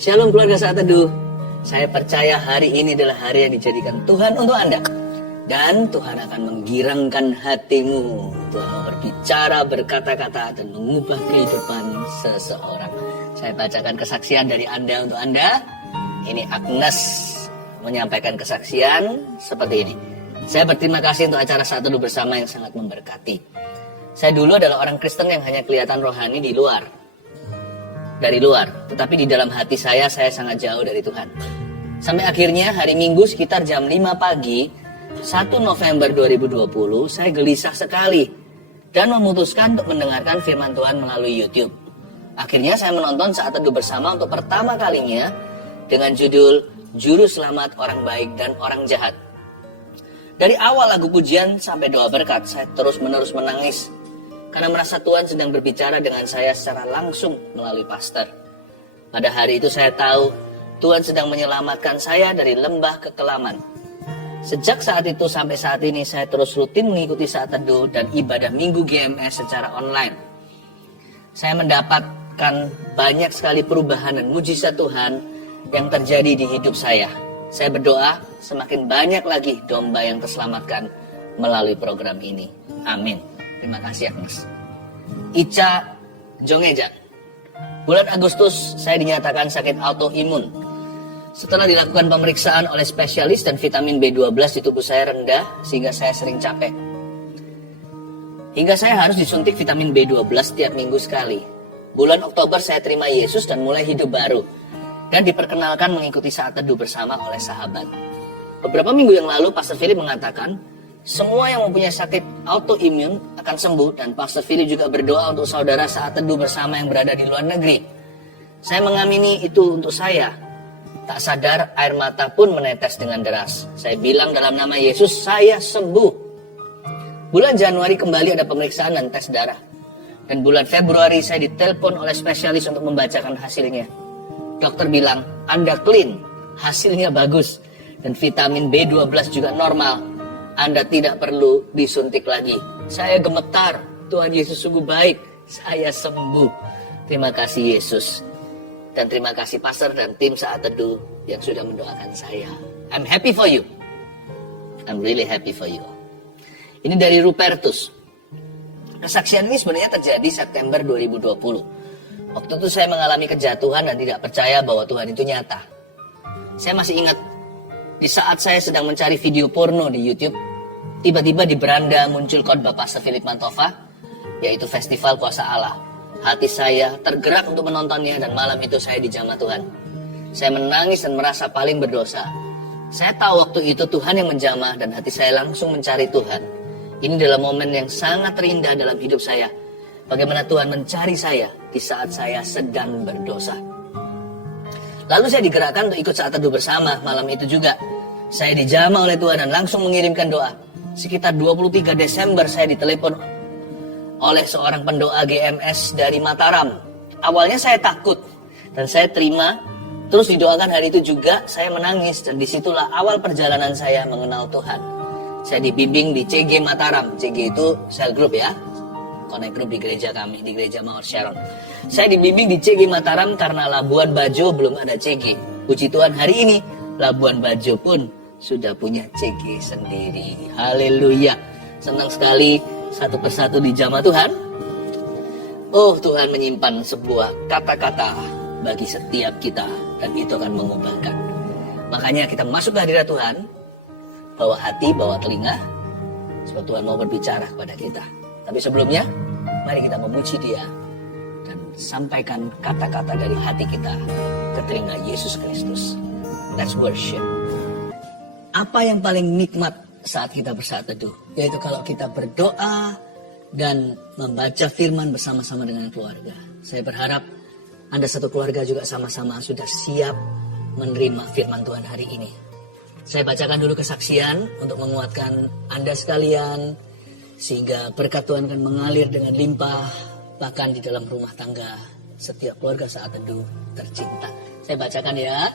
Shalom keluarga Saat Teduh. Saya percaya hari ini adalah hari yang dijadikan Tuhan untuk Anda. Dan Tuhan akan menggirangkan hatimu. Tuhan mau berbicara, berkata-kata, dan mengubah kehidupan seseorang. Saya bacakan kesaksian dari Anda untuk Anda. Ini Agnes menyampaikan kesaksian seperti ini. Saya berterima kasih untuk acara Saat Teduh bersama yang sangat memberkati. Saya dulu adalah orang Kristen yang hanya kelihatan rohani dari luar, tetapi di dalam hati saya sangat jauh dari Tuhan. Sampai akhirnya hari Minggu sekitar jam 5 pagi, 1 November 2020, saya gelisah sekali dan memutuskan untuk mendengarkan firman Tuhan melalui YouTube. Akhirnya saya menonton Saat Teduh bersama untuk pertama kalinya dengan judul Juru Selamat Orang Baik dan Orang Jahat. Dari awal lagu pujian sampai doa berkat, saya terus-menerus menangis karena merasa Tuhan sedang berbicara dengan saya secara langsung melalui pastor. Pada hari itu saya tahu Tuhan sedang menyelamatkan saya dari lembah kekelaman. Sejak saat itu sampai saat ini saya terus rutin mengikuti Saat Teduh dan ibadah Minggu GMS secara online. Saya mendapatkan banyak sekali perubahan dan mujizat Tuhan yang terjadi di hidup saya. Saya berdoa semakin banyak lagi domba yang terselamatkan melalui program ini. Amin. Terima kasih Agnes. Ica Jongejan. Bulan Agustus saya dinyatakan sakit autoimun. Setelah dilakukan pemeriksaan oleh spesialis dan vitamin B12 di tubuh saya rendah sehingga saya sering capek. Hingga saya harus disuntik vitamin B12 tiap minggu sekali. Bulan Oktober saya terima Yesus dan mulai hidup baru. Dan diperkenalkan mengikuti Saat Teduh bersama oleh sahabat. Beberapa minggu yang lalu Pastor Philip mengatakan semua yang mempunyai sakit autoimun akan sembuh dan Pastor Philip juga berdoa untuk saudara Saat Teduh bersama yang berada di luar negeri. Saya mengamini itu untuk saya. Tak sadar air mata pun menetes dengan deras. Saya bilang dalam nama Yesus, saya sembuh. Bulan Januari kembali ada pemeriksaan dan tes darah. Dan bulan Februari saya ditelepon oleh spesialis untuk membacakan hasilnya. Dokter bilang, Anda clean, hasilnya bagus. Dan vitamin B12 juga normal. Anda tidak perlu disuntik lagi. Saya gemetar. Tuhan Yesus sungguh baik. Saya sembuh. Terima kasih Yesus. Dan terima kasih Pastor dan tim Saat Teduh yang sudah mendoakan saya. I'm happy for you. I'm really happy for you. Ini dari Rupertus. Kesaksian ini sebenarnya terjadi September 2020. Waktu itu saya mengalami kejatuhan dan tidak percaya bahwa Tuhan itu nyata. Saya masih ingat di saat saya sedang mencari video porno di YouTube, tiba-tiba di beranda muncul khotbah Pastor Philip Mantova, yaitu Festival Kuasa Allah. Hati saya tergerak untuk menontonnya dan malam itu saya dijamah Tuhan. Saya menangis dan merasa paling berdosa. Saya tahu waktu itu Tuhan yang menjamah dan hati saya langsung mencari Tuhan. Ini adalah momen yang sangat terindah dalam hidup saya. Bagaimana Tuhan mencari saya di saat saya sedang berdosa. Lalu saya digerakkan untuk ikut Saat Teduh bersama malam itu juga. Saya dijamah oleh Tuhan dan langsung mengirimkan doa. Sekitar 23 Desember saya ditelepon oleh seorang pendoa GMS dari Mataram. Awalnya saya takut dan saya terima. Terus didoakan hari itu juga saya menangis dan disitulah awal perjalanan saya mengenal Tuhan. Saya dibimbing di CG Mataram. CG itu cell group ya. Connect group di gereja kami, di gereja Mawar Sharon. Saya dibimbing di CG Mataram karena Labuan Bajo belum ada CG. Puji Tuhan hari ini Labuan Bajo pun sudah punya CG sendiri. Haleluya. Senang sekali satu persatu dijamah Tuhan. Oh, Tuhan menyimpan sebuah kata-kata bagi setiap kita dan itu akan mengubahkan. Makanya kita masuk ke hadirat Tuhan, bawa hati, bawa telinga, sebab Tuhan mau berbicara kepada kita. Tapi sebelumnya, mari kita memuji Dia dan sampaikan kata-kata dari hati kita ke telinga Yesus Kristus. Let's worship. Apa yang paling nikmat saat kita bersaat teduh? Yaitu kalau kita berdoa dan membaca firman bersama-sama dengan keluarga. Saya berharap Anda satu keluarga juga sama-sama sudah siap menerima firman Tuhan hari ini. Saya bacakan dulu kesaksian untuk menguatkan Anda sekalian, sehingga berkat Tuhan akan mengalir dengan limpah, bahkan di dalam rumah tangga setiap keluarga Saat Teduh tercinta. Saya bacakan ya.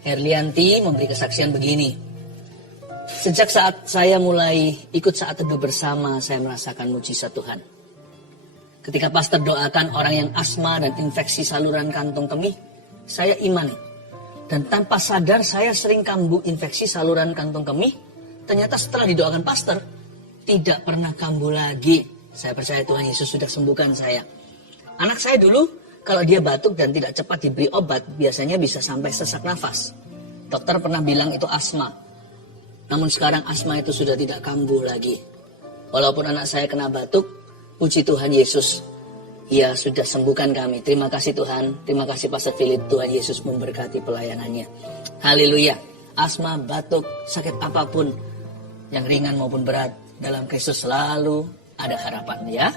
Herlianti memberi kesaksian begini. Sejak saat saya mulai ikut Saat Teduh bersama, saya merasakan mujizat Tuhan. Ketika pastor doakan orang yang asma dan infeksi saluran kantong kemih, saya imani. Dan tanpa sadar saya sering kambuh infeksi saluran kantong kemih. Ternyata setelah didoakan pastor, tidak pernah kambuh lagi. Saya percaya Tuhan Yesus sudah sembuhkan saya. Anak saya dulu, kalau dia batuk dan tidak cepat diberi obat, biasanya bisa sampai sesak nafas. Dokter pernah bilang itu asma. Namun sekarang asma itu sudah tidak kambuh lagi. Walaupun anak saya kena batuk, puji Tuhan Yesus, Ia sudah sembuhkan kami. Terima kasih Tuhan. Terima kasih Pastor Philip. Tuhan Yesus memberkati pelayanannya. Haleluya. Asma, batuk, sakit apapun, yang ringan maupun berat, dalam Kristus selalu ada harapan ya.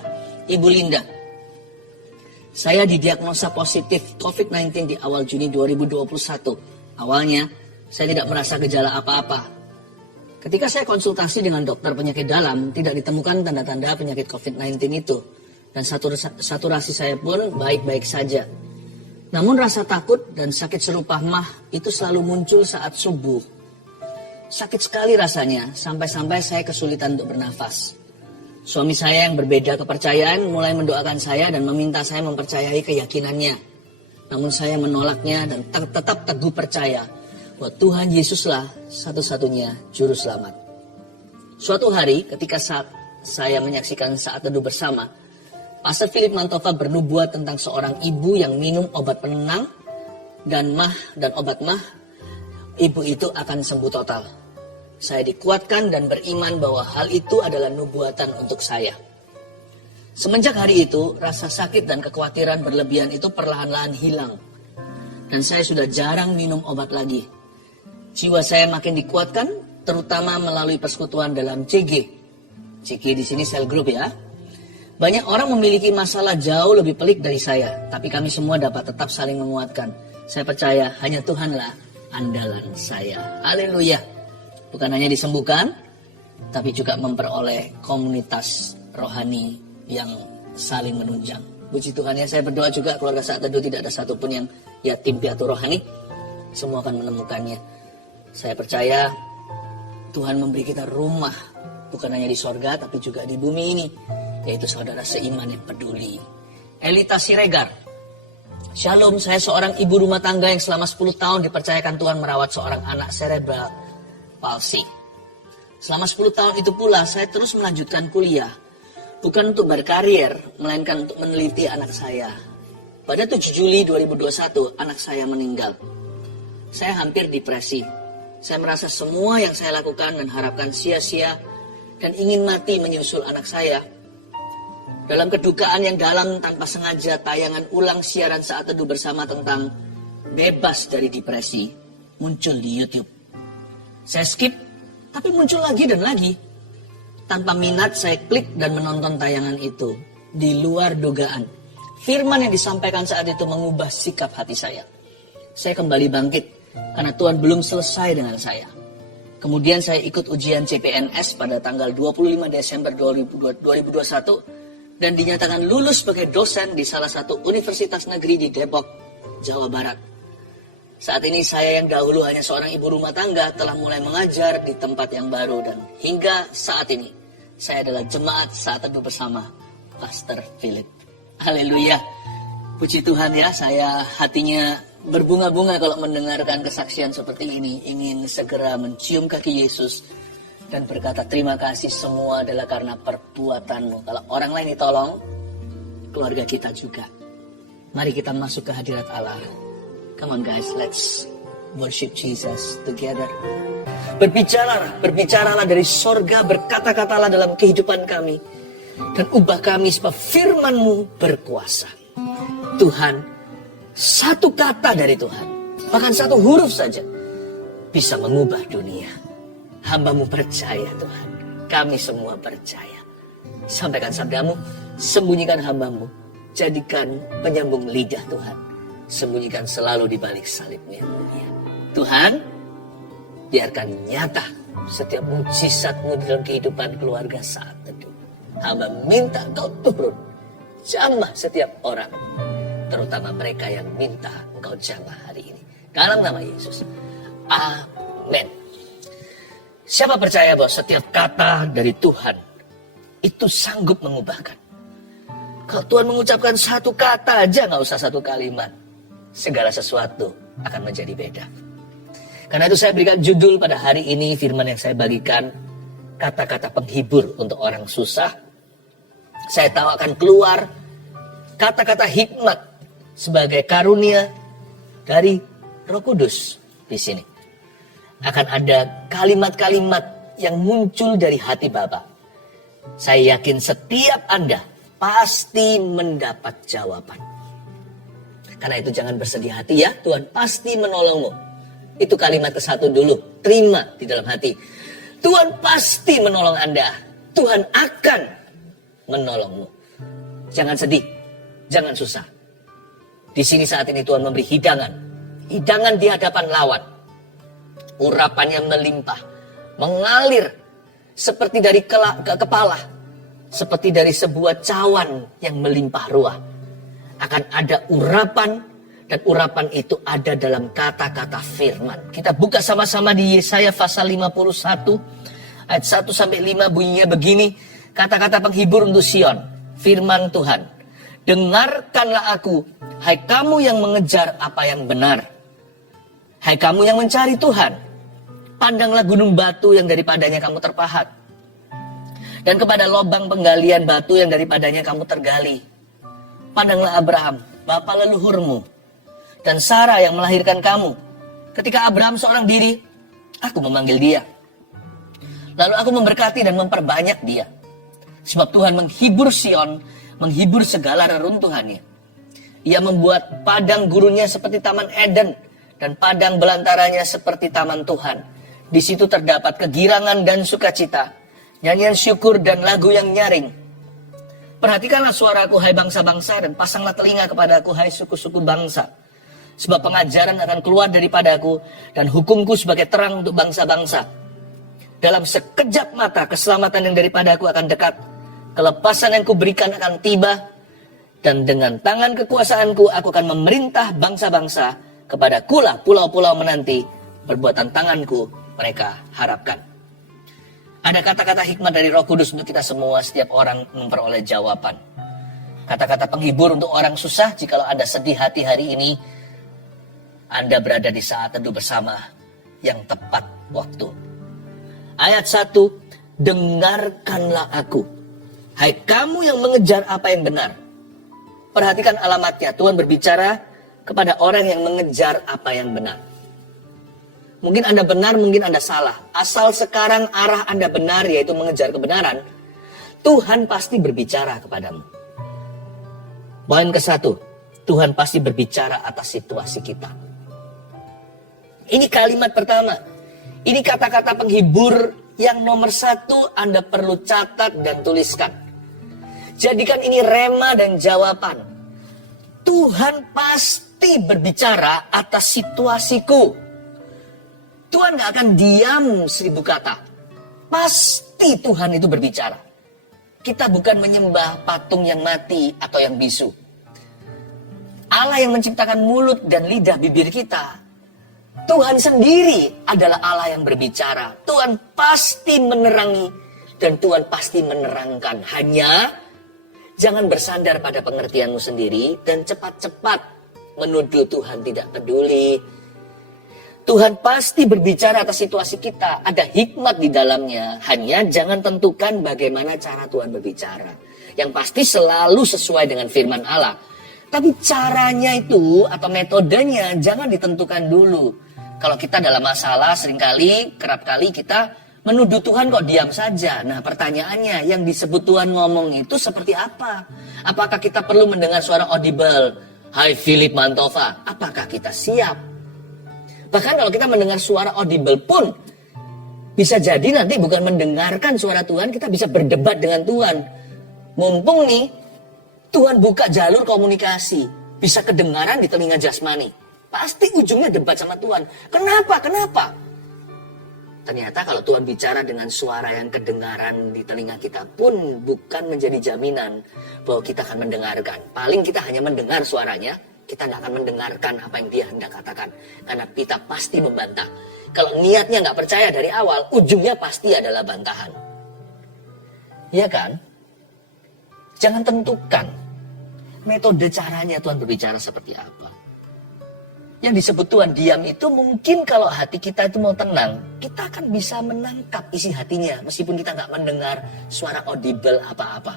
Ibu Linda, saya didiagnosa positif COVID-19 di awal Juni 2021. Awalnya, saya tidak merasa gejala apa-apa. Ketika saya konsultasi dengan dokter penyakit dalam, tidak ditemukan tanda-tanda penyakit COVID-19 itu. Dan saturasi saya pun baik-baik saja. Namun rasa takut dan sakit serupa mah itu selalu muncul saat subuh. Sakit sekali rasanya, sampai-sampai saya kesulitan untuk bernafas. Suami saya yang berbeda kepercayaan mulai mendoakan saya dan meminta saya mempercayai keyakinannya. Namun saya menolaknya dan tetap teguh percaya bahwa Tuhan Yesuslah satu-satunya juru selamat. Suatu hari ketika saya menyaksikan saat teduh bersama, Pastor Philip Mantova bernubuat tentang seorang ibu yang minum obat penenang dan obat mah, ibu itu akan sembuh total. Saya dikuatkan dan beriman bahwa hal itu adalah nubuatan untuk saya. Semenjak hari itu, rasa sakit dan kekhawatiran berlebihan itu perlahan-lahan hilang. Dan saya sudah jarang minum obat lagi. Jiwa saya makin dikuatkan, terutama melalui persekutuan dalam CG. CG di sini cell group ya. Banyak orang memiliki masalah jauh lebih pelik dari saya, tapi kami semua dapat tetap saling menguatkan. Saya percaya hanya Tuhanlah andalan saya. Haleluya. Bukan hanya disembuhkan, tapi juga memperoleh komunitas rohani yang saling menunjang. Puji Tuhan ya, saya berdoa juga keluarga Saat Teduh tidak ada satupun yang yatim piatu rohani. Semua akan menemukannya. Saya percaya Tuhan memberi kita rumah, bukan hanya di sorga, tapi juga di bumi ini. Yaitu saudara seiman yang peduli. Elita Siregar. Shalom, saya seorang ibu rumah tangga yang selama 10 tahun dipercayakan Tuhan merawat seorang anak cerebral palsi. Selama 10 tahun itu pula saya terus melanjutkan kuliah. Bukan untuk berkarier, melainkan untuk meneliti anak saya. Pada 7 Juli 2021, anak saya meninggal. Saya hampir depresi. Saya merasa semua yang saya lakukan dan harapkan sia-sia dan ingin mati menyusul anak saya. Dalam kedukaan yang dalam tanpa sengaja tayangan ulang siaran Saat Teduh bersama tentang bebas dari depresi muncul di YouTube. Saya skip, tapi muncul lagi dan lagi. Tanpa minat saya klik dan menonton tayangan itu. Di luar dugaan, firman yang disampaikan saat itu mengubah sikap hati saya. Saya kembali bangkit karena Tuhan belum selesai dengan saya. Kemudian saya ikut ujian CPNS pada tanggal 25 Desember 2021 dan dinyatakan lulus sebagai dosen di salah satu universitas negeri di Depok, Jawa Barat. Saat ini saya yang dahulu hanya seorang ibu rumah tangga telah mulai mengajar di tempat yang baru dan hingga saat ini saya adalah jemaat Saat Teduh bersama Pastor Philip. Haleluya. Puji Tuhan ya, saya hatinya berbunga-bunga kalau mendengarkan kesaksian seperti ini. Ingin segera mencium kaki Yesus dan berkata terima kasih, semua adalah karena perbuatanmu. Kalau orang lain ditolong, keluarga kita juga. Mari kita masuk ke hadirat Allah. Come on guys, let's worship Jesus together. Berbicaralah dari sorga, berkata-katalah dalam kehidupan kami. Dan ubah kami sebab firman-Mu berkuasa. Tuhan, satu kata dari Tuhan, bahkan satu huruf saja, bisa mengubah dunia. Hamba-Mu percaya Tuhan, kami semua percaya. Sampaikan sabda-Mu, sembunyikan hamba-Mu, jadikan penyambung lidah Tuhan. Sembunyikan selalu di balik salib-Mu yang mulia. Tuhan, biarkan nyata setiap mujizat-Mu di dalam kehidupan keluarga Saat Teduh. Hamba minta Engkau turun, jamah setiap orang, terutama mereka yang minta Engkau jamah hari ini. Dalam nama Yesus. Amin. Siapa percaya bahwa setiap kata dari Tuhan itu sanggup mengubahkan? Kalau Tuhan mengucapkan satu kata aja, gak usah satu kalimat. segala sesuatu akan menjadi beda. Karena itu saya berikan judul pada hari ini, firman yang saya bagikan, kata-kata penghibur untuk orang susah. Saya tahu akan keluar kata-kata hikmat sebagai karunia dari Roh Kudus di sini. Akan ada kalimat-kalimat yang muncul dari hati Bapa. Saya yakin setiap Anda pasti mendapat jawaban. Karena itu jangan bersedih hati ya, Tuhan pasti menolongmu. Itu kalimat ke-1 dulu, terima di dalam hati. Tuhan pasti menolong Anda. Tuhan akan menolongmu. Jangan sedih, jangan susah. Di sini saat ini Tuhan memberi hidangan. Hidangan di hadapan lawan. Urapannya melimpah, mengalir seperti dari kepala, seperti dari sebuah cawan yang melimpah ruah. Akan ada urapan, dan urapan itu ada dalam kata-kata firman. Kita buka sama-sama di Yesaya pasal 51 ayat 1-5 bunyinya begini. Kata-kata penghibur untuk Sion, firman Tuhan. Dengarkanlah aku, hai kamu yang mengejar apa yang benar. Hai kamu yang mencari Tuhan, pandanglah gunung batu yang daripadanya kamu terpahat. Dan kepada lobang penggalian batu yang daripadanya kamu tergali. Pandanglah Abraham, bapa leluhurmu, dan Sarah yang melahirkan kamu. Ketika Abraham seorang diri, aku memanggil dia. Lalu aku memberkati dan memperbanyak dia. Sebab Tuhan menghibur Sion, menghibur segala reruntuhannya. Ia membuat padang gurunnya seperti taman Eden, dan padang belantaranya seperti taman Tuhan. Di situ terdapat kegirangan dan sukacita, nyanyian syukur dan lagu yang nyaring. Perhatikanlah suaraku, hai bangsa-bangsa, dan pasanglah telinga kepadaku, hai suku-suku bangsa. Sebab pengajaran akan keluar daripadaku, dan hukumku sebagai terang untuk bangsa-bangsa. Dalam sekejap mata, keselamatan yang daripadaku akan dekat. Kelepasan yang kuberikan akan tiba, dan dengan tangan kekuasaanku aku akan memerintah bangsa-bangsa. Kepadakulah pulau-pulau menanti, perbuatan tanganku mereka harapkan. Ada kata-kata hikmat dari Roh Kudus untuk kita semua, setiap orang memperoleh jawaban. Kata-kata penghibur untuk orang susah, jikalau Anda sedih hati hari ini, Anda berada di saat teduh bersama yang tepat waktu. Ayat 1, dengarkanlah aku, hai kamu yang mengejar apa yang benar. Perhatikan alamatnya, Tuhan berbicara kepada orang yang mengejar apa yang benar. Mungkin Anda benar, mungkin Anda salah. Asal sekarang arah Anda benar, yaitu mengejar kebenaran, Tuhan pasti berbicara kepadamu. Poin ke-1, Tuhan pasti berbicara atas situasi kita. Ini kalimat pertama. Ini kata-kata penghibur yang nomor 1 Anda perlu catat dan tuliskan. Jadikan ini rema dan jawaban. Tuhan pasti berbicara atas situasiku. Tuhan gak akan diam 1000 kata. Pasti Tuhan itu berbicara. Kita bukan menyembah patung yang mati atau yang bisu. Allah yang menciptakan mulut dan lidah bibir kita. Tuhan sendiri adalah Allah yang berbicara. Tuhan pasti menerangi dan Tuhan pasti menerangkan. Hanya jangan bersandar pada pengertianmu sendiri dan cepat-cepat menuduh Tuhan tidak peduli. Tuhan pasti berbicara atas situasi kita. Ada hikmat di dalamnya. Hanya jangan tentukan bagaimana cara Tuhan berbicara. Yang pasti selalu sesuai dengan firman Allah. Tapi caranya itu atau metodenya jangan ditentukan dulu. Kalau kita dalam masalah seringkali, kerap kali kita menuduh Tuhan kok diam saja. Nah pertanyaannya, yang disebut Tuhan ngomong itu seperti apa? Apakah kita perlu mendengar suara audible? Hai Philip Mantova, apakah kita siap? Bahkan kalau kita mendengar suara audible pun, bisa jadi nanti bukan mendengarkan suara Tuhan, kita bisa berdebat dengan Tuhan. Mumpung nih, Tuhan buka jalur komunikasi, bisa kedengaran di telinga jasmani. Pasti ujungnya debat sama Tuhan. Kenapa? Kenapa? Ternyata kalau Tuhan bicara dengan suara yang kedengaran di telinga kita pun bukan menjadi jaminan bahwa kita akan mendengarkan. Paling kita hanya mendengar suaranya, kita tidak akan mendengarkan apa yang dia hendak katakan. Karena kita pasti membantah. Kalau niatnya nggak percaya dari awal, ujungnya pasti adalah bantahan. Iya kan? Jangan tentukan metode caranya Tuhan berbicara seperti apa. Yang disebut Tuhan diam itu mungkin kalau hati kita itu mau tenang, kita akan bisa menangkap isi hatinya meskipun kita nggak mendengar suara audible apa-apa.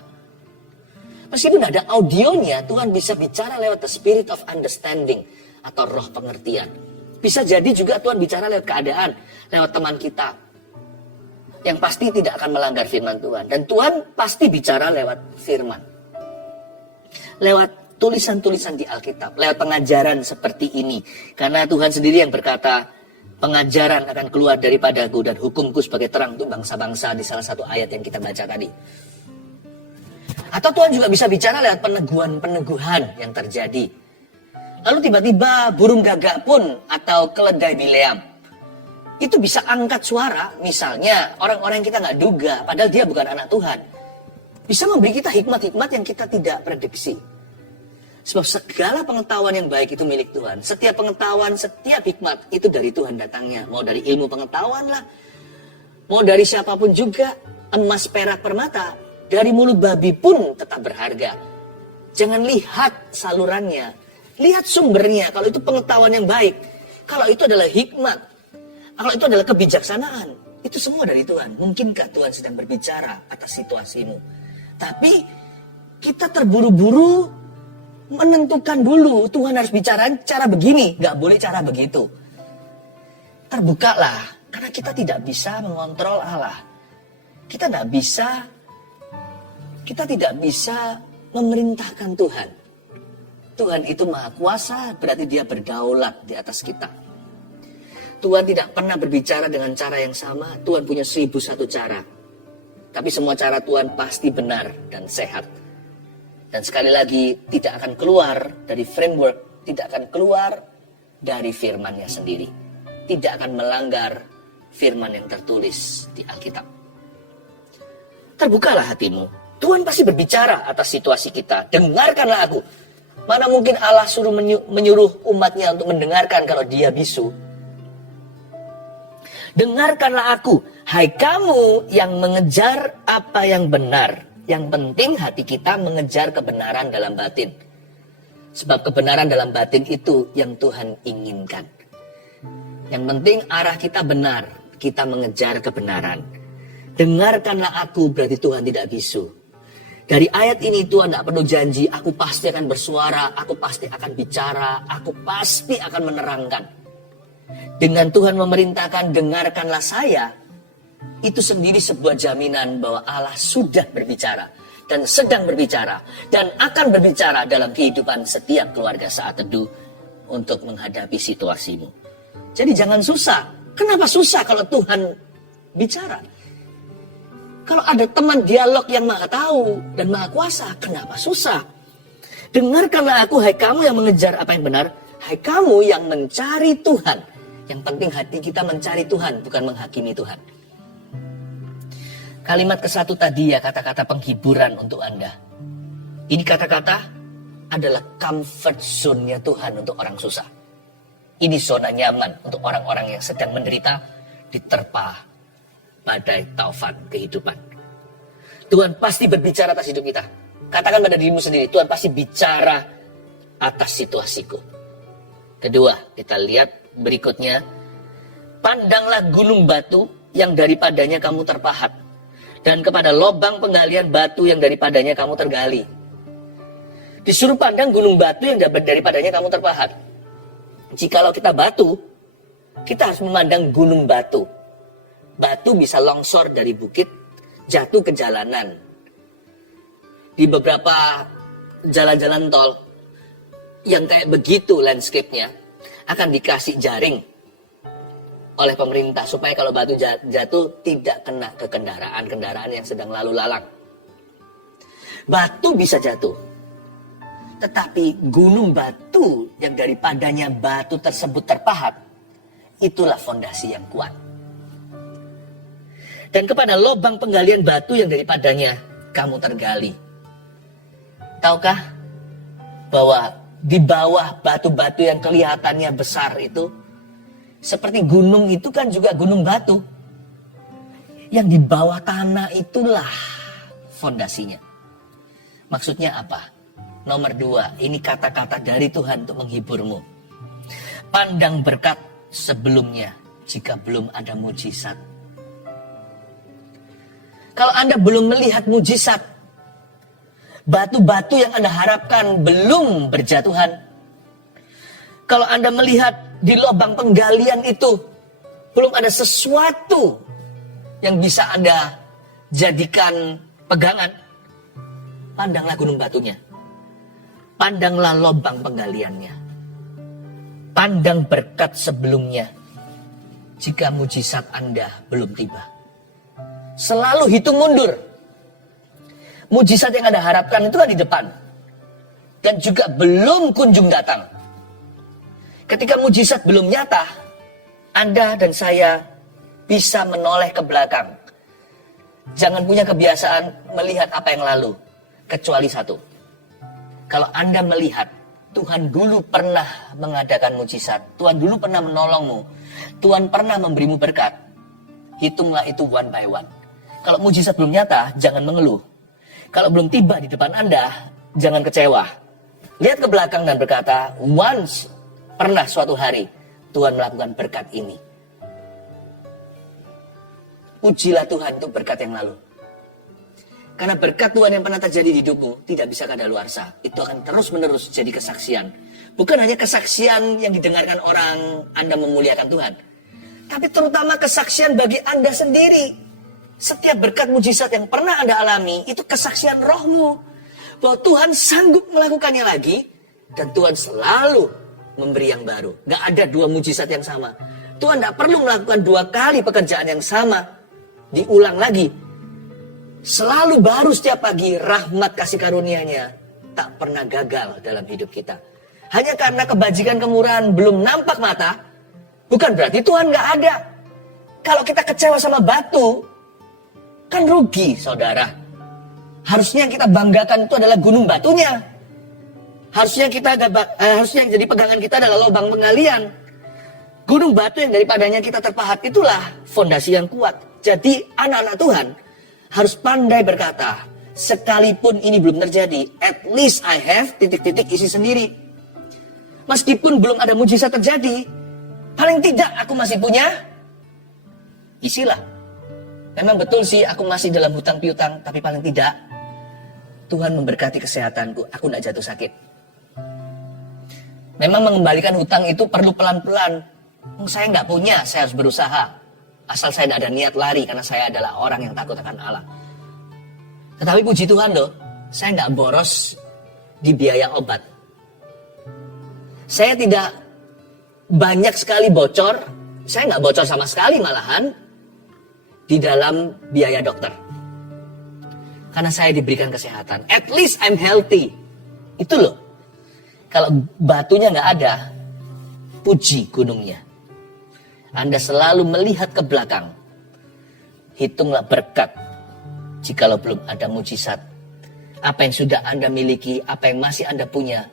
Meskipun ada audionya, Tuhan bisa bicara lewat the spirit of understanding atau roh pengertian. Bisa jadi juga Tuhan bicara lewat keadaan, lewat teman kita yang pasti tidak akan melanggar firman Tuhan. Dan Tuhan pasti bicara lewat firman, lewat tulisan-tulisan di Alkitab, lewat pengajaran seperti ini. Karena Tuhan sendiri yang berkata, pengajaran akan keluar daripadaku dan hukumku sebagai terang untuk bangsa-bangsa, di salah satu ayat yang kita baca tadi. Atau Tuhan juga bisa bicara lewat peneguhan-peneguhan yang terjadi. Lalu tiba-tiba burung gagak pun atau keledai Bileam itu bisa angkat suara, misalnya orang-orang yang kita nggak duga, padahal dia bukan anak Tuhan. Bisa memberi kita hikmat-hikmat yang kita tidak prediksi. Sebab segala pengetahuan yang baik itu milik Tuhan. Setiap pengetahuan, setiap hikmat itu dari Tuhan datangnya. Mau dari ilmu pengetahuan lah, mau dari siapapun juga, emas, perak, permata, dari mulut babi pun tetap berharga. Jangan lihat salurannya, lihat sumbernya. Kalau itu pengetahuan yang baik, kalau itu adalah hikmat, kalau itu adalah kebijaksanaan, itu semua dari Tuhan. Mungkinkah Tuhan sedang berbicara atas situasimu? Tapi kita terburu-buru menentukan dulu, Tuhan harus bicara cara begini, gak boleh cara begitu. Terbukalah, karena kita tidak bisa mengontrol Allah. Kita tidak bisa memerintahkan Tuhan. Tuhan itu maha kuasa, berarti dia berdaulat di atas kita. Tuhan tidak pernah berbicara dengan cara yang sama, Tuhan punya 1001 cara. Tapi semua cara Tuhan pasti benar dan sehat. Dan sekali lagi, tidak akan keluar dari framework, tidak akan keluar dari firman-Nya sendiri. Tidak akan melanggar firman yang tertulis di Alkitab. Terbukalah hatimu. Tuhan pasti berbicara atas situasi kita. Dengarkanlah aku. Mana mungkin Allah suruh menyuruh umatnya untuk mendengarkan kalau dia bisu. Dengarkanlah aku, hai kamu yang mengejar apa yang benar. Yang penting hati kita mengejar kebenaran dalam batin. Sebab kebenaran dalam batin itu yang Tuhan inginkan. Yang penting arah kita benar, kita mengejar kebenaran. Dengarkanlah aku, berarti Tuhan tidak bisu. Dari ayat ini Tuhan tidak perlu janji, aku pasti akan bersuara, aku pasti akan bicara, aku pasti akan menerangkan. Dengan Tuhan memerintahkan, dengarkanlah saya, itu sendiri sebuah jaminan bahwa Allah sudah berbicara dan sedang berbicara dan akan berbicara dalam kehidupan setiap keluarga saat teduh untuk menghadapi situasimu. Jadi jangan susah. Kenapa susah kalau Tuhan bicara? Kalau ada teman dialog yang maha tahu dan maha kuasa, kenapa susah? Dengarkanlah aku, hai kamu yang mengejar apa yang benar, hai kamu yang mencari Tuhan. Yang penting hati kita mencari Tuhan, bukan menghakimi Tuhan. Kalimat ke-1 tadi ya, kata-kata penghiburan untuk Anda. Ini kata-kata adalah comfort zone-nya Tuhan untuk orang susah. Ini zona nyaman untuk orang-orang yang sedang menderita, diterpa badai taufan kehidupan. Tuhan pasti berbicara atas hidup kita. Katakan pada dirimu sendiri, Tuhan pasti bicara atas situasiku. Kedua, kita lihat berikutnya. Pandanglah gunung batu yang daripadanya kamu terpahat, dan kepada lobang penggalian batu yang daripadanya kamu tergali. Disuruh pandang gunung batu yang daripadanya kamu terpahat. Jikalau kita batu, kita harus memandang gunung batu. Batu bisa longsor dari bukit, jatuh ke jalanan. Di beberapa jalan-jalan tol yang kayak begitu landscape-nya, akan dikasih jaring oleh pemerintah supaya kalau batu jatuh tidak kena ke kendaraan yang sedang lalu lalang. Batu bisa jatuh, tetapi gunung batu yang daripadanya batu tersebut terpahat, itulah fondasi yang kuat. Dan kepada lubang penggalian batu yang daripadanya kamu tergali. Tahukah bahwa di bawah batu-batu yang kelihatannya besar itu, seperti gunung itu kan juga gunung batu. Yang di bawah tanah itulah fondasinya. Maksudnya apa? Nomor 2, ini kata-kata dari Tuhan untuk menghiburmu. Pandang berkat sebelumnya jika belum ada mujizat. Kalau Anda belum melihat mujizat, batu-batu yang Anda harapkan belum berjatuhan. Kalau Anda melihat di lubang penggalian itu belum ada sesuatu yang bisa Anda jadikan pegangan, pandanglah gunung batunya. Pandanglah lubang penggaliannya. Pandang berkat sebelumnya jika mujizat Anda belum tiba. Selalu hitung mundur. Mujizat yang Anda harapkan itu kan di depan. Dan juga belum kunjung datang. Ketika mujizat belum nyata, Anda dan saya bisa menoleh ke belakang. Jangan punya kebiasaan melihat apa yang lalu. Kecuali satu. Kalau Anda melihat Tuhan dulu pernah mengadakan mujizat. Tuhan dulu pernah menolongmu. Tuhan pernah memberimu berkat. Hitunglah itu one by one. Kalau mujizat belum nyata, jangan mengeluh. Kalau belum tiba di depan Anda, jangan kecewa. Lihat ke belakang dan berkata, once, pernah suatu hari, Tuhan melakukan berkat ini. Pujilah Tuhan untuk berkat yang lalu. Karena berkat Tuhan yang pernah terjadi di hidupmu, tidak bisa kadaluarsa. Itu akan terus-menerus jadi kesaksian. Bukan hanya kesaksian yang didengarkan orang Anda memuliakan Tuhan. Tapi terutama kesaksian bagi Anda sendiri. Setiap berkat mujizat yang pernah Anda alami, itu kesaksian rohmu. Bahwa Tuhan sanggup melakukannya lagi, dan Tuhan selalu memberi yang baru. Gak ada dua mujizat yang sama. Tuhan gak perlu melakukan 2 kali pekerjaan yang sama. Diulang lagi. Selalu baru setiap pagi, rahmat kasih karunia-Nya tak pernah gagal dalam hidup kita. Hanya karena kebajikan kemurahan belum nampak mata, bukan berarti Tuhan gak ada. Kalau kita kecewa sama batu, kan rugi, saudara. Harusnya yang kita banggakan itu adalah gunung batunya. Harusnya yang jadi pegangan kita adalah lubang penggalian. Gunung batu yang daripadanya kita terpahat itulah fondasi yang kuat. Jadi anak-anak Tuhan harus pandai berkata, sekalipun ini belum terjadi, at least I have titik-titik isi sendiri. Meskipun belum ada mujizat terjadi, paling tidak aku masih punya isilah. Memang betul sih aku masih dalam hutang piutang, tapi paling tidak Tuhan memberkati kesehatanku, aku tidak jatuh sakit. Memang mengembalikan hutang itu perlu pelan-pelan. Saya nggak punya, saya harus berusaha. Asal saya tidak ada niat lari, karena saya adalah orang yang takut akan Allah. Tetapi puji Tuhan loh, saya nggak boros di biaya obat. Saya tidak banyak sekali bocor, saya nggak bocor sama sekali malahan, di dalam biaya dokter. Karena saya diberikan kesehatan. At least I'm healthy. Itu loh. Kalau batunya nggak ada, puji gunungnya. Anda selalu melihat ke belakang. Hitunglah berkat. Jikalau belum ada mujizat. Apa yang sudah Anda miliki, apa yang masih Anda punya,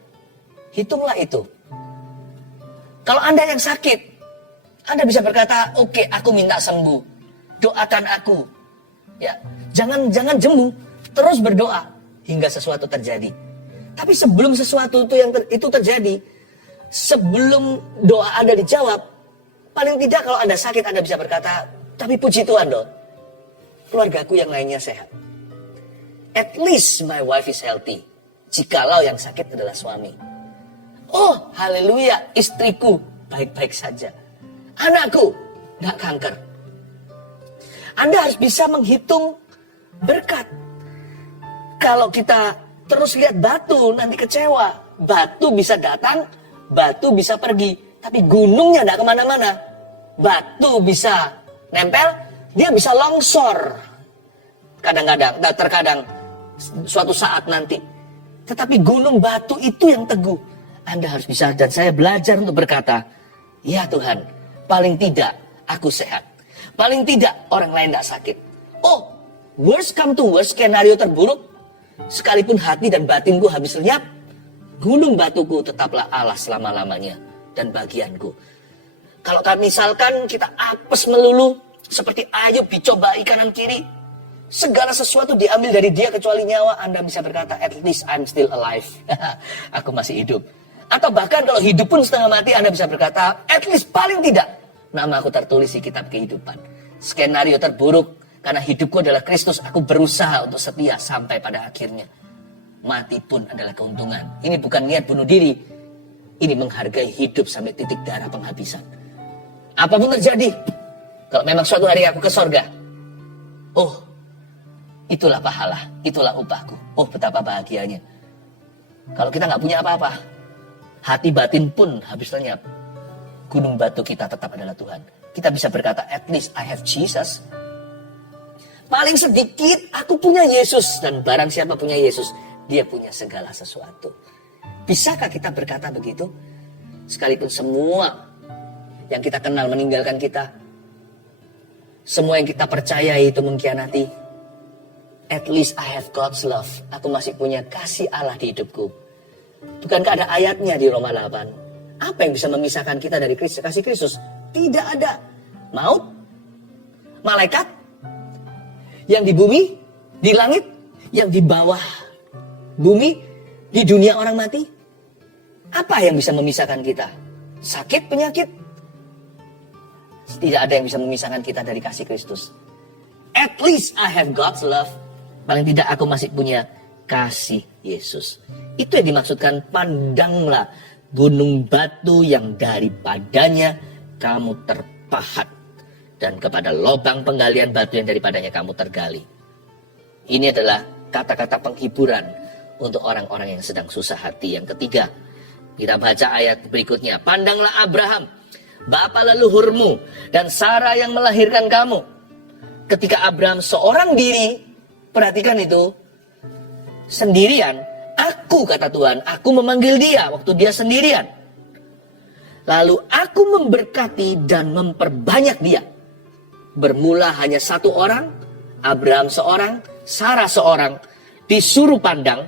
hitunglah itu. Kalau Anda yang sakit, Anda bisa berkata, oke, aku minta sembuh. Doakan aku. Ya, jangan jemu, terus berdoa hingga sesuatu terjadi. Tapi sebelum sesuatu itu terjadi, sebelum doa Anda dijawab, paling tidak kalau Anda sakit Anda bisa berkata, tapi puji Tuhan loh, keluargaku yang lainnya sehat. At least my wife is healthy. Jikalau yang sakit adalah suami. Oh, haleluya, istriku baik-baik saja. Anakku nggak kanker. Anda harus bisa menghitung berkat. Kalau kita terus lihat batu, nanti kecewa. Batu bisa datang, batu bisa pergi. Tapi gunungnya tidak kemana-mana. Batu bisa nempel, dia bisa longsor. Kadang-kadang, terkadang suatu saat nanti. Tetapi gunung batu itu yang teguh. Anda harus bisa, dan saya belajar untuk berkata, ya Tuhan, paling tidak aku sehat. Paling tidak orang lain tidak sakit. Oh, worst come to worst, skenario terburuk. Sekalipun hati dan batinku habis lenyap, gunung batuku tetaplah Allah selama-lamanya dan bagianku. Kalau misalkan kita apes melulu, seperti Ayub dicobai kanan kiri, segala sesuatu diambil dari dia kecuali nyawa, Anda bisa berkata, at least I'm still alive. Aku masih hidup. Atau bahkan kalau hidup pun setengah mati, Anda bisa berkata, at least paling tidak, nama aku tertulis di kitab kehidupan. Skenario terburuk, karena hidupku adalah Kristus, aku berusaha untuk setia sampai pada akhirnya. Mati pun adalah keuntungan. Ini bukan niat bunuh diri, ini menghargai hidup sampai titik darah penghabisan. Apapun terjadi, kalau memang suatu hari aku ke sorga, oh, itulah pahala, itulah upahku. Oh, betapa bahagianya. Kalau kita nggak punya apa-apa, hati batin pun habis lenyap. Gunung batu kita tetap adalah Tuhan. Kita bisa berkata, at least I have Jesus. Paling sedikit, aku punya Yesus. Dan barang siapa punya Yesus, dia punya segala sesuatu. Bisakah kita berkata begitu? Sekalipun semua yang kita kenal meninggalkan kita, semua yang kita percayai itu mengkhianati, at least I have God's love. Aku masih punya kasih Allah di hidupku. Bukankah ada ayatnya di Roma 8? Apa yang bisa memisahkan kita dari kasih Kristus? Tidak ada. Maut? Malaikat? Yang di bumi? Di langit? Yang di bawah bumi? Di dunia orang mati? Apa yang bisa memisahkan kita? Sakit, penyakit? Tidak ada yang bisa memisahkan kita dari kasih Kristus. At least I have God's love. Paling tidak aku masih punya kasih Yesus. Itu yang dimaksudkan, pandanglah gunung batu yang daripadanya kamu terpahat, dan kepada lubang penggalian batu yang daripadanya kamu tergali. Ini adalah kata-kata penghiburan untuk orang-orang yang sedang susah hati. Yang ketiga, kita baca ayat berikutnya. Pandanglah Abraham, bapa leluhurmu, dan Sarah yang melahirkan kamu. Ketika Abraham seorang diri, perhatikan itu, sendirian, aku, kata Tuhan, aku memanggil dia waktu dia sendirian. Lalu aku memberkati dan memperbanyak dia. Bermula hanya satu orang, Abraham seorang, Sarah seorang, disuruh pandang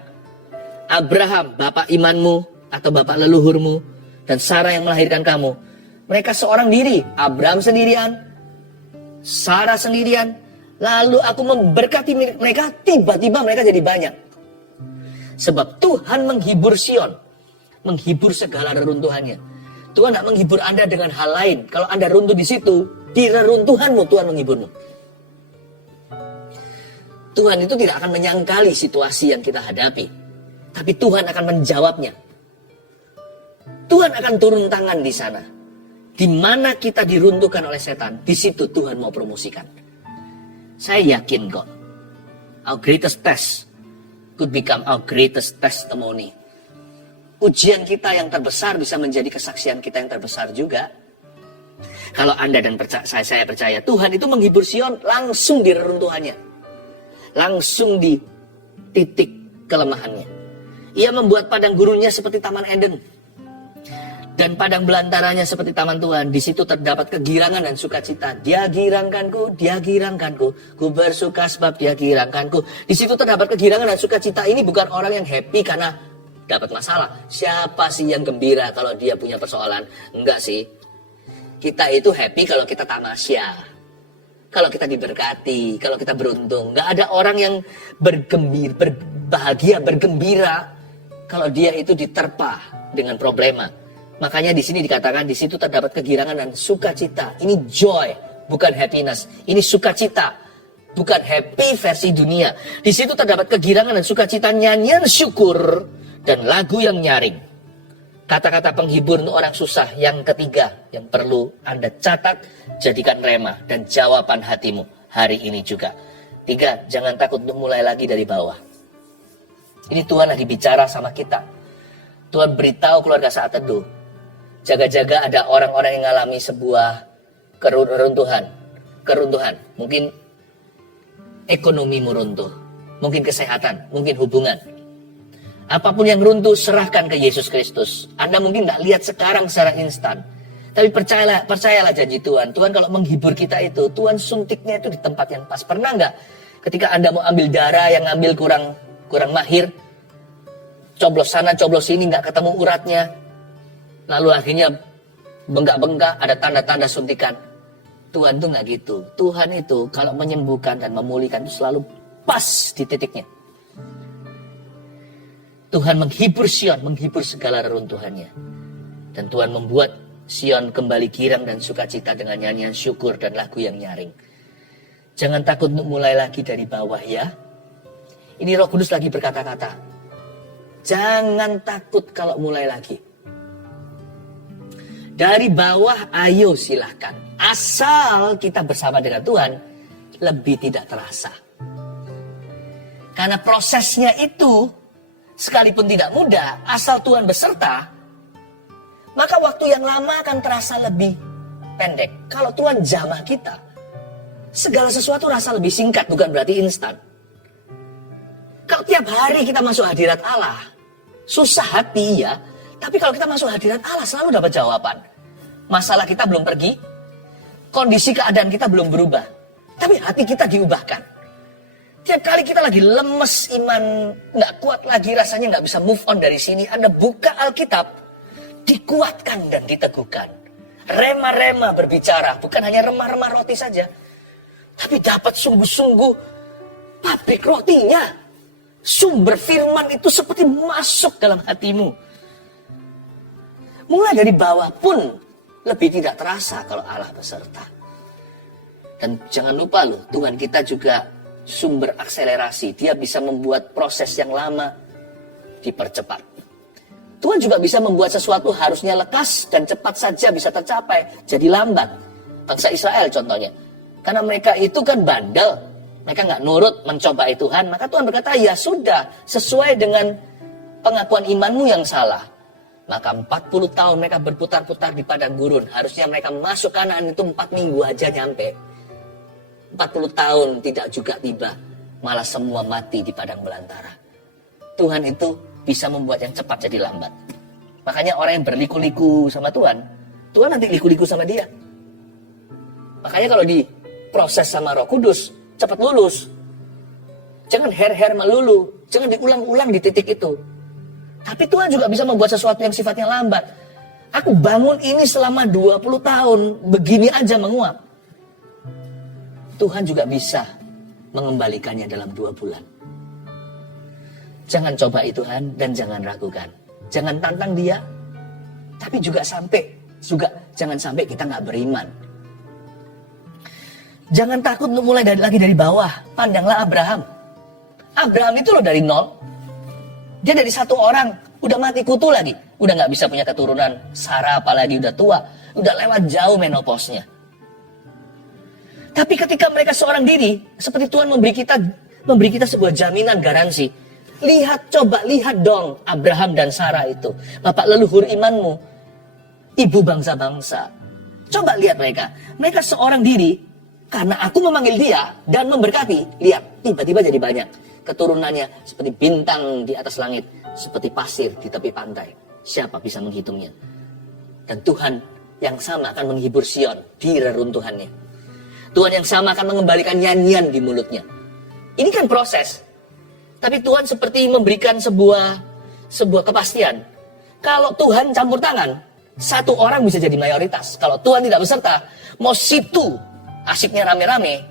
Abraham, bapak imanmu atau bapak leluhurmu, dan Sarah yang melahirkan kamu. Mereka seorang diri, Abraham sendirian, Sarah sendirian. Lalu aku memberkati mereka, tiba-tiba mereka jadi banyak. Sebab Tuhan menghibur Sion, menghibur segala reruntuhannya. Tuhan tidak menghibur Anda dengan hal lain. Kalau Anda runtuh di situ, di reruntuhanmu Tuhan menghiburmu. Tuhan itu tidak akan menyangkali situasi yang kita hadapi, tapi Tuhan akan menjawabnya. Tuhan akan turun tangan di sana. Di mana kita diruntuhkan oleh setan, di situ Tuhan mau promosikan. Saya yakin kok, our greatest test could become our greatest testimony. Ujian kita yang terbesar bisa menjadi kesaksian kita yang terbesar juga. Kalau Anda dan saya percaya, Tuhan itu menghibur Sion langsung di reruntuhannya, langsung di titik kelemahannya. Ia membuat padang gurunnya seperti Taman Eden, dan padang belantaranya seperti taman Tuhan. Di situ terdapat kegirangan dan sukacita. Dia girangkanku, dia girangkanku. Ku bersuka sebab dia girangkanku. Di situ terdapat kegirangan dan sukacita. Ini bukan orang yang happy karena dapat masalah. Siapa sih yang gembira kalau dia punya persoalan? Enggak sih. Kita itu happy kalau kita tamasya, kalau kita diberkati, kalau kita beruntung. Enggak ada orang yang berbahagia, bergembira kalau dia itu diterpa dengan problema. Makanya di sini dikatakan di situ terdapat kegirangan dan sukacita. Ini joy, bukan happiness. Ini sukacita, bukan happy versi dunia. Di situ terdapat kegirangan dan sukacita, nyanyian syukur dan lagu yang nyaring. Kata-kata penghibur untuk orang susah. Yang ketiga yang perlu Anda catat, jadikan rema dan jawaban hatimu hari ini juga. 3, jangan takut untuk mulai lagi dari bawah. Ini Tuhan lagi bicara sama kita. Tuhan beritahu keluarga Saat Teduh, jaga-jaga ada orang-orang yang mengalami sebuah keruntuhan. Mungkin ekonomimu runtuh, mungkin kesehatan, mungkin hubungan. Apapun yang runtuh, serahkan ke Yesus Kristus. Anda mungkin tidak lihat sekarang secara instan, tapi percayalah janji Tuhan. Tuhan kalau menghibur kita itu, Tuhan suntiknya itu di tempat yang pas. Pernah nggak ketika Anda mau ambil darah yang ngambil kurang mahir, coblos sana, coblos sini, nggak ketemu uratnya, lalu akhirnya bengkak-bengkak, ada tanda-tanda suntikan. Tuhan tuh nggak gitu. Tuhan itu kalau menyembuhkan dan memulihkan itu selalu pas di titiknya. Tuhan menghibur Sion, menghibur segala reruntuhannya. Dan Tuhan membuat Sion kembali girang dan sukacita dengan nyanyian syukur dan lagu yang nyaring. Jangan takut untuk mulai lagi dari bawah ya. Ini Roh Kudus lagi berkata-kata. Jangan takut kalau mulai lagi. Dari bawah ayo silahkan. Asal kita bersama dengan Tuhan lebih tidak terasa. Karena prosesnya itu sekalipun tidak mudah, asal Tuhan beserta, maka waktu yang lama akan terasa lebih pendek. Kalau Tuhan jamah kita, segala sesuatu rasa lebih singkat, bukan berarti instan. Kalau tiap hari kita masuk hadirat Allah, susah hati ya. Tapi kalau kita masuk hadirat Allah selalu dapat jawaban. Masalah kita belum pergi, kondisi keadaan kita belum berubah, tapi hati kita diubahkan. Tiap kali kita lagi lemes iman, nggak kuat lagi rasanya, nggak bisa move on dari sini, Anda buka Alkitab, dikuatkan dan diteguhkan. Rema-rema berbicara, bukan hanya remah-remah roti saja, tapi dapat sungguh-sungguh pabrik rotinya. Sumber firman itu seperti masuk dalam hatimu. Mulai dari bawah pun lebih tidak terasa kalau Allah beserta. Dan jangan lupa loh, Tuhan kita juga sumber akselerasi. Dia bisa membuat proses yang lama dipercepat. Tuhan juga bisa membuat sesuatu harusnya lekas dan cepat saja bisa tercapai, jadi lambat. Bangsa Israel contohnya. Karena mereka itu kan bandel, mereka nggak nurut mencobai Tuhan, maka Tuhan berkata, ya sudah, sesuai dengan pengakuan imanmu yang salah. Maka 40 tahun mereka berputar-putar di padang gurun. Harusnya mereka masuk Kanaan itu 4 minggu aja nyampe. 40 tahun tidak juga tiba. Malah semua mati di padang belantara. Tuhan itu bisa membuat yang cepat jadi lambat. Makanya orang yang berliku-liku sama Tuhan, Tuhan nanti liku-liku sama dia. Makanya kalau diproses sama Roh Kudus, cepat lulus. Jangan her-her melulu. Jangan diulang-ulang di titik itu. Tapi Tuhan juga bisa membuat sesuatu yang sifatnya lambat. Aku bangun ini selama 20 tahun, begini aja menguap. Tuhan juga bisa mengembalikannya dalam 2 bulan. Jangan cobai Tuhan dan jangan ragukan. Jangan tantang dia, tapi juga jangan sampai kita nggak beriman. Jangan takut untuk mulai lagi dari bawah. Pandanglah Abraham. Abraham itu loh dari nol. Dia dari 1 orang, udah mati kutu lagi. Udah gak bisa punya keturunan. Sarah apalagi udah tua. Udah lewat jauh menopausnya. Tapi ketika mereka seorang diri, seperti Tuhan memberi kita sebuah jaminan garansi. Coba lihat dong Abraham dan Sarah itu. Bapak leluhur imanmu. Ibu bangsa-bangsa. Coba lihat mereka. Mereka seorang diri, karena aku memanggil dia dan memberkati. Lihat, tiba-tiba jadi banyak. Keturunannya seperti bintang di atas langit, seperti pasir di tepi pantai. Siapa bisa menghitungnya? Dan Tuhan yang sama akan menghibur Sion di reruntuhannya. Tuhan yang sama akan mengembalikan nyanyian di mulutnya. Ini kan proses. Tapi Tuhan seperti memberikan sebuah kepastian. Kalau Tuhan campur tangan, 1 orang bisa jadi mayoritas. Kalau Tuhan tidak beserta, mau situ asiknya rame-rame,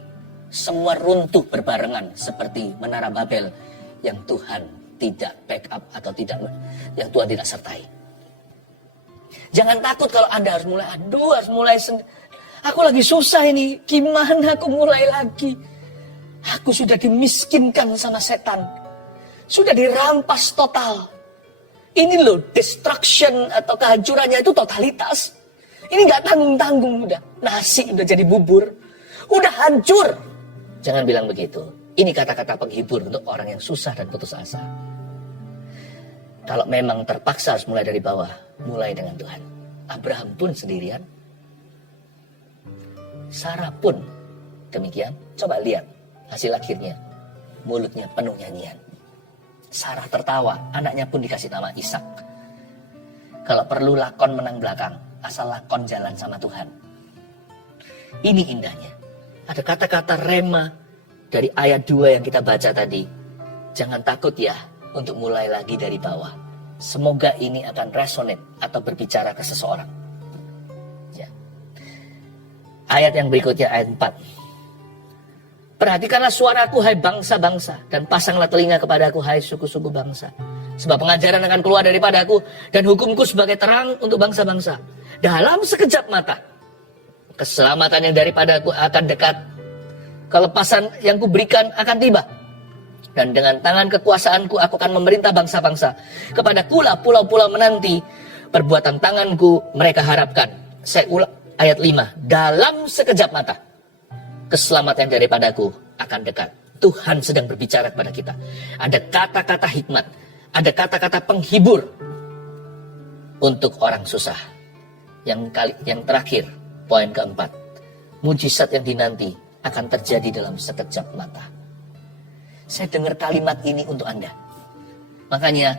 semua runtuh berbarengan seperti Menara Babel yang Tuhan tidak backup atau yang Tuhan tidak sertai. Jangan takut kalau Anda harus mulai, aku lagi susah ini, gimana aku mulai lagi? Aku sudah dimiskinkan sama setan, sudah dirampas total. Ini loh destruction atau kehancurannya itu totalitas. Ini nggak tanggung-tanggung udah, nasi udah jadi bubur, udah hancur. Jangan bilang begitu. Ini kata-kata penghibur untuk orang yang susah dan putus asa. Kalau memang terpaksa harus mulai dari bawah, mulai dengan Tuhan. Abraham pun sendirian. Sarah pun demikian. Coba lihat hasil akhirnya. Mulutnya penuh nyanyian. Sarah tertawa, anaknya pun dikasih nama Ishak. Kalau perlu lakon menang belakang, asal lakon jalan sama Tuhan. Ini indahnya. Ada kata-kata rema dari ayat 2 yang kita baca tadi. Jangan takut ya untuk mulai lagi dari bawah. Semoga ini akan resonate atau berbicara ke seseorang. Ya. Ayat yang berikutnya, ayat 4. Perhatikanlah suaraku hai bangsa-bangsa, dan pasanglah telinga kepadaku hai suku-suku bangsa. Sebab pengajaran akan keluar daripadaku dan hukumku sebagai terang untuk bangsa-bangsa. Dalam sekejap mata, keselamatan yang daripadaku akan dekat. Kelepasan yang kuberikan akan tiba. Dan dengan tangan kekuasaanku aku akan memerintah bangsa-bangsa. Kepada kula pulau-pulau menanti, perbuatan tanganku mereka harapkan. Saya ulang ayat 5. Dalam sekejap mata, keselamatan daripadaku akan dekat. Tuhan sedang berbicara kepada kita. Ada kata-kata hikmat. Ada kata-kata penghibur untuk orang susah. Yang terakhir, poin keempat. Mujizat yang dinanti akan terjadi dalam sekejap mata. Saya dengar kalimat ini untuk Anda. Makanya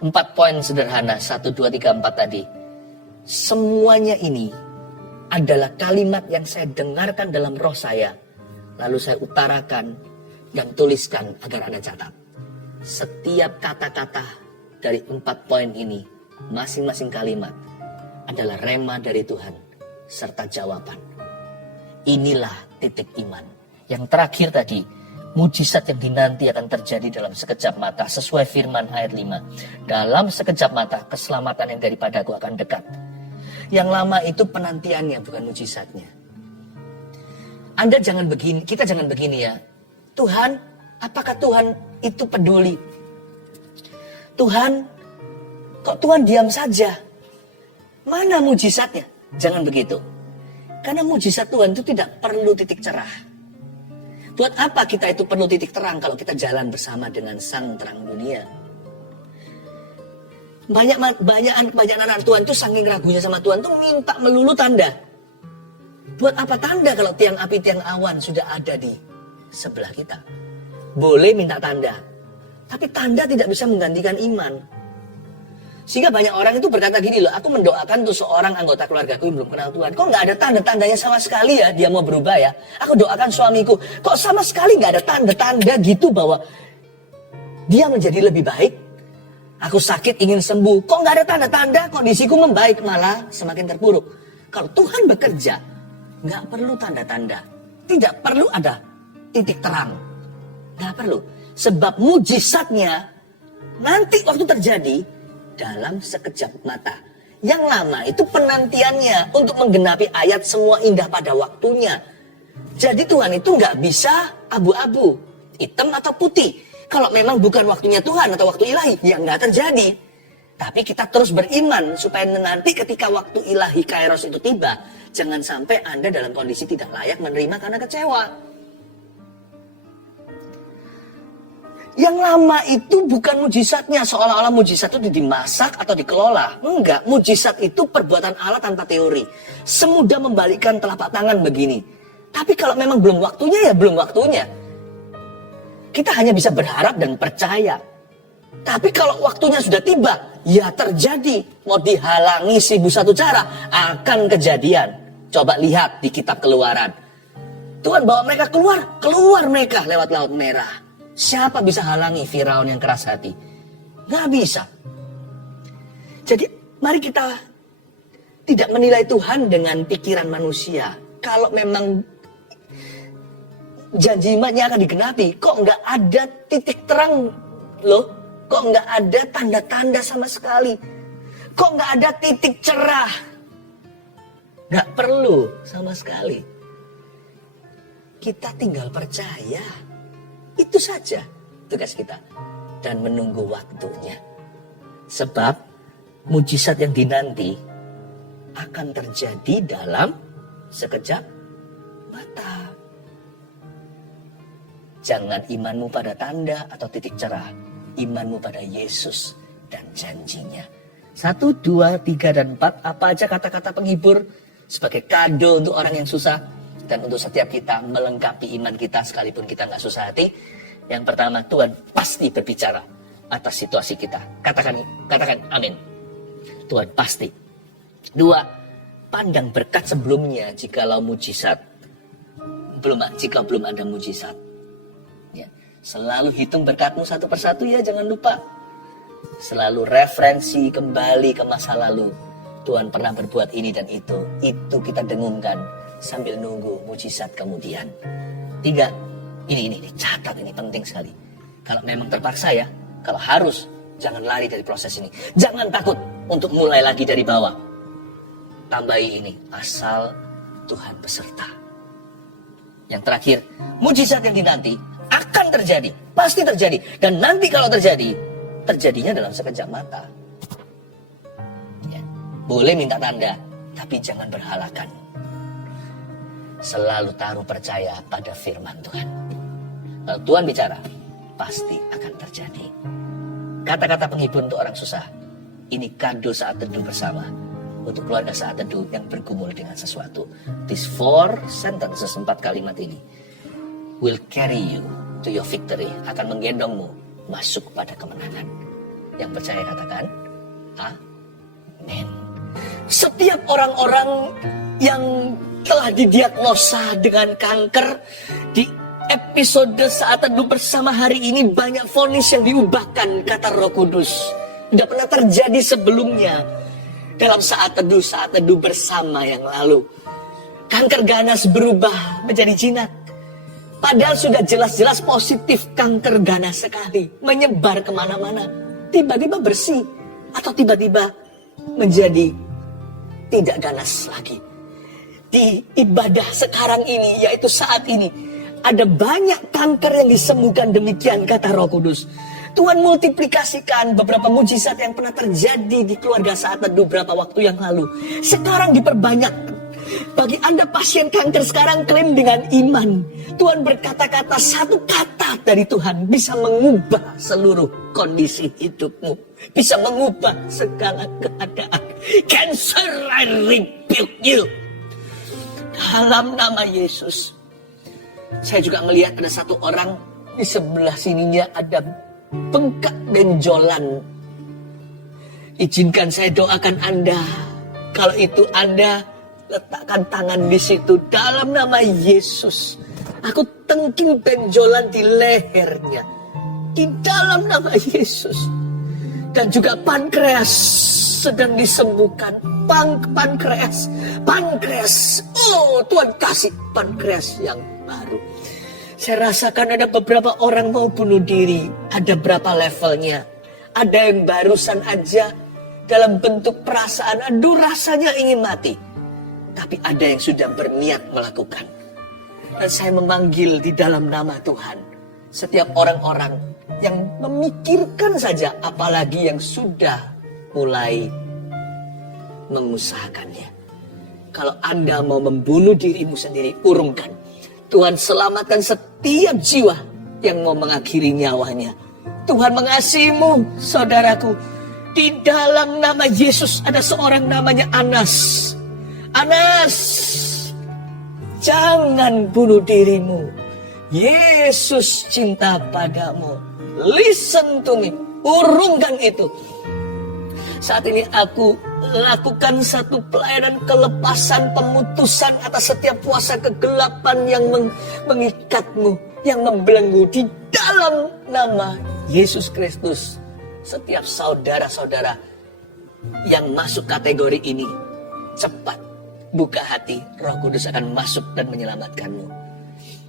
4 poin sederhana, 1, 2, 3, 4 tadi. Semuanya ini adalah kalimat yang saya dengarkan dalam roh saya. Lalu saya utarakan dan tuliskan agar Anda catat. Setiap kata-kata dari 4 poin ini, masing-masing kalimat adalah rema dari Tuhan serta jawaban. Inilah titik iman. Yang terakhir tadi, mujizat yang dinanti akan terjadi dalam sekejap mata sesuai firman ayat 5. Dalam sekejap mata keselamatan yang daripadaku akan dekat. Yang lama itu penantiannya, bukan mujizatnya. Kita jangan begini ya. Tuhan, apakah Tuhan itu peduli? Tuhan, kok Tuhan diam saja? Mana mujizatnya? Jangan begitu. Karena mujizat Tuhan itu tidak perlu titik cerah. Buat apa kita itu perlu titik terang kalau kita jalan bersama dengan Sang Terang Dunia? Banyak anak Tuhan itu saking ragunya sama Tuhan tuh minta melulu tanda. Buat apa tanda kalau tiang api, tiang awan sudah ada di sebelah kita? Boleh minta tanda, tapi tanda tidak bisa menggantikan iman. Sehingga banyak orang itu berkata gini loh, aku mendoakan untuk seorang anggota keluargaku yang belum kenal Tuhan. Kok nggak ada tanda-tandanya sama sekali ya dia mau berubah ya? Aku doakan suamiku, kok sama sekali nggak ada tanda-tanda gitu bahwa dia menjadi lebih baik? Aku sakit ingin sembuh, kok nggak ada tanda-tanda kondisiku membaik, malah semakin terpuruk. Kalau Tuhan bekerja, nggak perlu tanda-tanda. Tidak perlu ada titik terang. Nggak perlu. Sebab mujizatnya nanti waktu terjadi dalam sekejap mata. Yang lama itu penantiannya untuk menggenapi ayat semua indah pada waktunya. Jadi Tuhan itu nggak bisa abu-abu, hitam atau putih. Kalau memang bukan waktunya Tuhan atau waktu ilahi, ya nggak terjadi. Tapi kita terus beriman supaya nanti ketika waktu ilahi kairos itu tiba, jangan sampai Anda dalam kondisi tidak layak menerima karena kecewa. Yang lama itu bukan mujizatnya, seolah-olah mujizat itu dimasak atau dikelola. Enggak, mujizat itu perbuatan Allah tanpa teori. Semudah membalikkan telapak tangan begini. Tapi kalau memang belum waktunya, ya belum waktunya. Kita hanya bisa berharap dan percaya. Tapi kalau waktunya sudah tiba, ya terjadi. Mau dihalangi 1001 cara, akan kejadian. Coba lihat di kitab Keluaran. Tuhan bawa mereka keluar mereka lewat Laut Merah. Siapa bisa halangi Firaun yang keras hati? Nggak bisa. Jadi mari kita tidak menilai Tuhan dengan pikiran manusia. Kalau memang janji imannya akan digenapi, kok nggak ada titik terang loh? Kok nggak ada tanda-tanda sama sekali? Kok nggak ada titik cerah? Nggak perlu sama sekali. Kita tinggal percaya. Itu saja tugas kita. Dan menunggu waktunya. Sebab mujizat yang dinanti akan terjadi dalam sekejap mata. Jangan imanmu pada tanda atau titik cerah. Imanmu pada Yesus dan janjinya. 1, 2, 3, dan 4. Apa aja kata-kata penghibur sebagai kado untuk orang yang susah. Dan untuk setiap kita melengkapi iman kita sekalipun kita nggak susah hati. Yang pertama, Tuhan pasti berbicara atas situasi kita. Katakan amin. Tuhan pasti. 2, pandang berkat sebelumnya jika belum ada mujizat. Ya, selalu hitung berkatmu satu persatu ya, jangan lupa. Selalu referensi kembali ke masa lalu. Tuhan pernah berbuat ini dan itu. Itu kita dengungkan sambil nunggu mujizat kemudian. 3, ini catat, ini penting sekali. Kalau memang terpaksa ya, kalau harus, Jangan lari dari proses ini. Jangan takut untuk mulai lagi dari bawah. Tambahi ini, asal Tuhan beserta. Yang terakhir, mujizat yang dinanti akan terjadi. Pasti terjadi. Dan nanti kalau terjadi, terjadinya dalam sekejap mata. Ya. Boleh minta tanda, tapi jangan berhalakan. Selalu taruh percaya pada firman Tuhan. Kalau Tuhan bicara, pasti akan terjadi. Kata-kata penghibur untuk orang susah. Ini kado saat teduh bersama. Untuk keluarga saat teduh yang bergumul dengan sesuatu. These 4 sentences, 4 kalimat ini, will carry you to your victory. Akan menggendongmu masuk pada kemenangan. Yang percaya katakan, amin. Setiap orang-orang yang telah didiagnosa dengan kanker, di episode saat teduh bersama hari ini banyak vonis yang diubahkan, kata Roh Kudus. Tidak pernah terjadi sebelumnya dalam saat teduh bersama yang lalu. Kanker ganas berubah menjadi jinak. Padahal sudah jelas-jelas positif kanker ganas sekali. Menyebar kemana-mana. Tiba-tiba bersih. Atau tiba-tiba menjadi tidak ganas lagi. Di ibadah sekarang ini, yaitu saat ini, ada banyak kanker yang disembuhkan, demikian kata Roh Kudus. Tuhan multiplikasikan beberapa mujizat yang pernah terjadi di keluarga saat teduh beberapa waktu yang lalu. Sekarang diperbanyak. Bagi Anda pasien kanker sekarang, klaim dengan iman. Tuhan berkata-kata, satu kata dari Tuhan bisa mengubah seluruh kondisi hidupmu. Bisa mengubah segala keadaan. Cancer, I rebuke you. Dalam nama Yesus. Saya juga melihat ada satu orang di sebelah sininya ada bengkak benjolan. Izinkan saya doakan Anda. Kalau itu Anda, letakkan tangan di situ dalam nama Yesus. Aku tengking benjolan di lehernya. Di dalam nama Yesus. Dan juga pankreas sedang disembuhkan. Pankreas. Oh, Tuhan kasih pankreas yang baru. Saya rasakan ada beberapa orang mau bunuh diri. Ada berapa levelnya. Ada yang barusan aja dalam bentuk perasaan, aduh rasanya ingin mati. Tapi ada yang sudah berniat melakukan. Dan saya memanggil di dalam nama Tuhan setiap orang-orang yang memikirkan saja, apalagi yang sudah mulai mengusahakannya. Kalau Anda mau membunuh dirimu sendiri, urungkan. Tuhan selamatkan setiap jiwa yang mau mengakhiri nyawanya. Tuhan mengasihimu, saudaraku. Di dalam nama Yesus ada seorang namanya Anas. Anas, jangan bunuh dirimu. Yesus cinta padamu. Listen to me. Urungkan itu. Saat ini aku lakukan satu pelayanan kelepasan, pemutusan atas setiap kuasa kegelapan yang mengikatmu, yang membelenggu di dalam nama Yesus Kristus. Setiap saudara-saudara yang masuk kategori ini, cepat buka hati, Roh Kudus akan masuk dan menyelamatkanmu.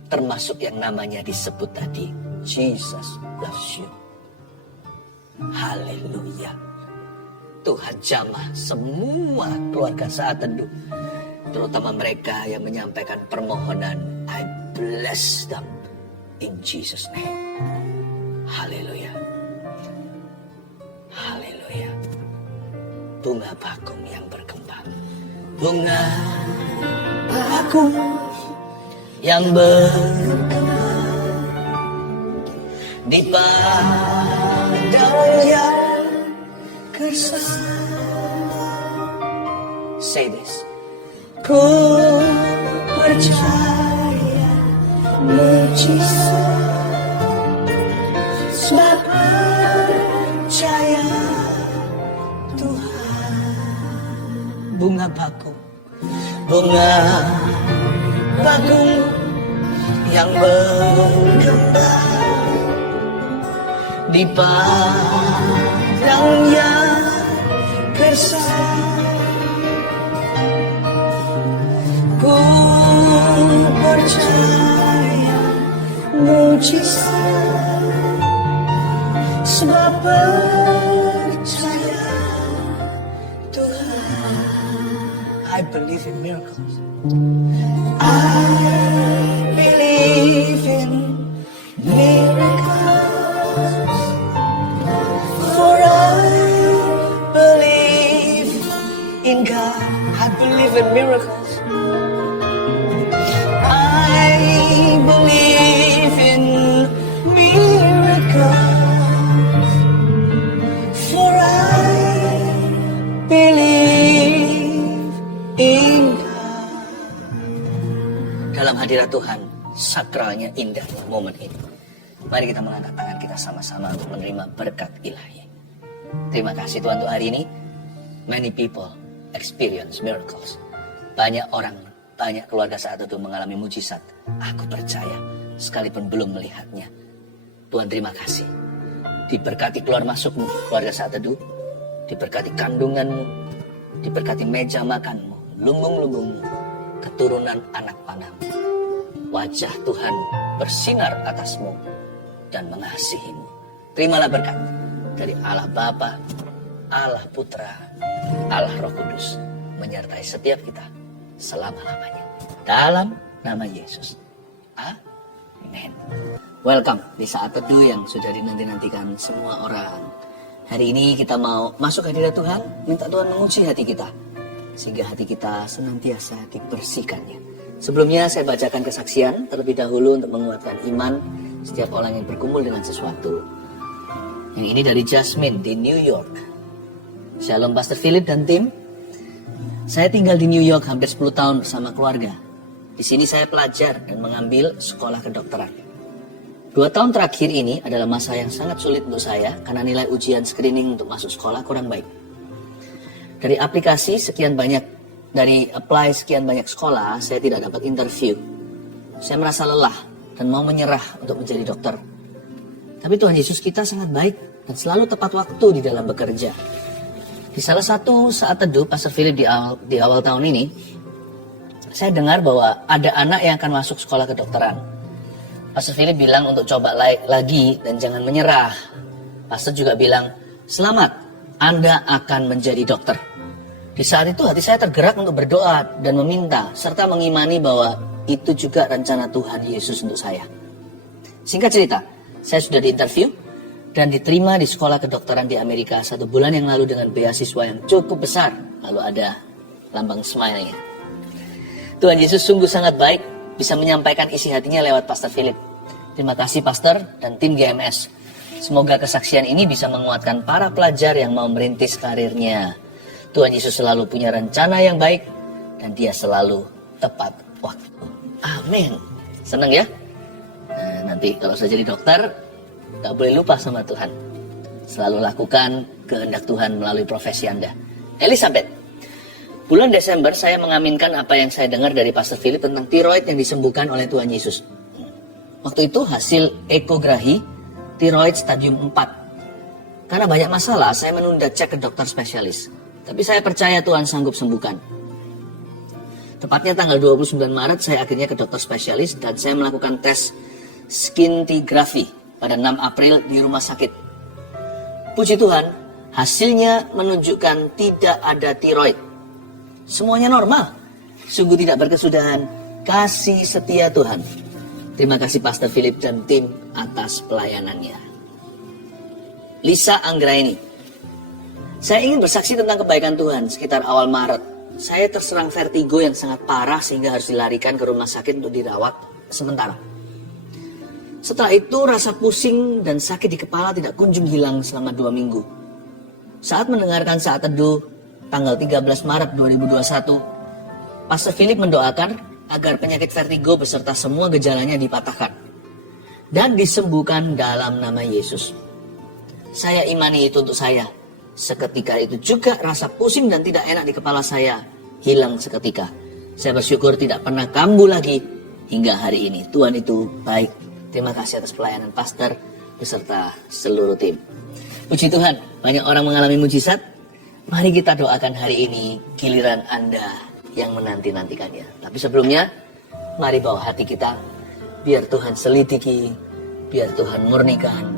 Termasuk yang namanya disebut tadi, Jesus loves you. Haleluya. Tuhan jamah semua keluarga saat teduh, terutama mereka yang menyampaikan permohonan. I bless them in Jesus name. Haleluya. Haleluya. Bunga bakung yang berkembang. Bunga bakung yang berkembang di padang yang gersang. Say this. Ku percaya mujizat, sebab percaya Tuhan. Bunga bakung, bunga bakung yang berkembang di padang yang gersang. Ku percaya mujizat, sebab believe in miracles. I believe in miracles. For I believe in God. I believe in miracles. I believe in miracles. For I believe in God. Dalam hadirat Tuhan, sakralnya indahnya momen ini. Mari kita mengangkat tangan kita sama-sama untuk menerima berkat ilahi. Terima kasih Tuhan untuk hari ini. Many people experience miracles. Banyak orang, banyak keluarga Saat Teduh mengalami mujizat. Aku percaya, sekalipun belum melihatnya. Tuhan terima kasih. Diberkati keluar masukmu, keluarga Saat Teduh. Diberkati kandunganmu. Diberkati meja makanmu, lumbung-lumbungmu, keturunan anak panahmu. Wajah Tuhan bersinar atasmu dan mengasihimu. Terimalah berkat dari Allah Bapa, Allah Putra, Allah Roh Kudus menyertai setiap kita selama-lamanya. Dalam nama Yesus. Amin. Welcome di Saat Teduh yang sudah dinanti-nantikan semua orang. Hari ini kita mau masuk hadirat Tuhan, minta Tuhan menguji hati kita, sehingga hati kita senantiasa dibersihkannya. Sebelumnya saya bacakan kesaksian terlebih dahulu untuk menguatkan iman setiap orang yang berkumpul dengan sesuatu. Yang ini dari Jasmine di New York. Shalom Pastor Philip dan tim. Saya tinggal di New York hampir 10 tahun bersama keluarga. Di sini saya pelajar dan mengambil sekolah kedokteran. 2 tahun terakhir ini adalah masa yang sangat sulit untuk saya karena nilai ujian screening untuk masuk sekolah kurang baik. Dari aplikasi sekian banyak, dari apply sekian banyak sekolah, saya tidak dapat interview. Saya merasa lelah dan mau menyerah untuk menjadi dokter. Tapi Tuhan Yesus kita sangat baik dan selalu tepat waktu di dalam bekerja. Di salah satu Saat Teduh Pastor Philip di awal tahun ini, saya dengar bahwa ada anak yang akan masuk sekolah kedokteran. Pastor Philip bilang untuk coba lagi dan jangan menyerah. Pastor juga bilang, selamat, Anda akan menjadi dokter. Di saat itu hati saya tergerak untuk berdoa dan meminta, serta mengimani bahwa itu juga rencana Tuhan Yesus untuk saya. Singkat cerita, saya sudah diinterview dan diterima di sekolah kedokteran di Amerika 1 bulan yang lalu dengan beasiswa yang cukup besar. Lalu ada lambang smile-nya. Tuhan Yesus sungguh sangat baik, bisa menyampaikan isi hatinya lewat Pastor Philip. Terima kasih Pastor dan tim GMS. Semoga kesaksian ini bisa menguatkan para pelajar yang mau merintis karirnya. Tuhan Yesus selalu punya rencana yang baik dan Dia selalu tepat waktu. Amin. Senang ya? Nah, nanti kalau saya jadi dokter, gak boleh lupa sama Tuhan. Selalu lakukan kehendak Tuhan melalui profesi Anda. Elizabeth, bulan Desember saya mengaminkan apa yang saya dengar dari Pastor Philip tentang tiroid yang disembuhkan oleh Tuhan Yesus. Waktu itu hasil ekografi tiroid stadium 4. Karena banyak masalah, saya menunda cek ke dokter spesialis. Tapi saya percaya Tuhan sanggup sembuhkan. Tepatnya tanggal 29 Maret saya akhirnya ke dokter spesialis dan saya melakukan tes scintigraphy pada 6 April di rumah sakit. Puji Tuhan, hasilnya menunjukkan tidak ada tiroid. Semuanya normal. Sungguh tidak berkesudahan. Kasih setia Tuhan. Terima kasih Pastor Philip dan tim atas pelayanannya. Lisa Anggraini. Saya ingin bersaksi tentang kebaikan Tuhan. Sekitar awal Maret, saya terserang vertigo yang sangat parah sehingga harus dilarikan ke rumah sakit untuk dirawat sementara. Setelah itu rasa pusing dan sakit di kepala tidak kunjung hilang selama 2 minggu. Saat mendengarkan Saat Teduh tanggal 13 Maret 2021, Pastor Philip mendoakan agar penyakit vertigo beserta semua gejalanya dipatahkan dan disembuhkan dalam nama Yesus. Saya imani itu untuk saya. Seketika itu juga rasa pusing dan tidak enak di kepala saya hilang seketika. Saya bersyukur tidak pernah kambuh lagi hingga hari ini. Tuhan itu baik. Terima kasih atas pelayanan pastor beserta seluruh tim. Puji Tuhan, banyak orang mengalami mujizat. Mari kita doakan hari ini giliran Anda yang menanti-nantikannya. Tapi sebelumnya, mari bawa hati kita. Biar Tuhan selidiki, biar Tuhan murnikan,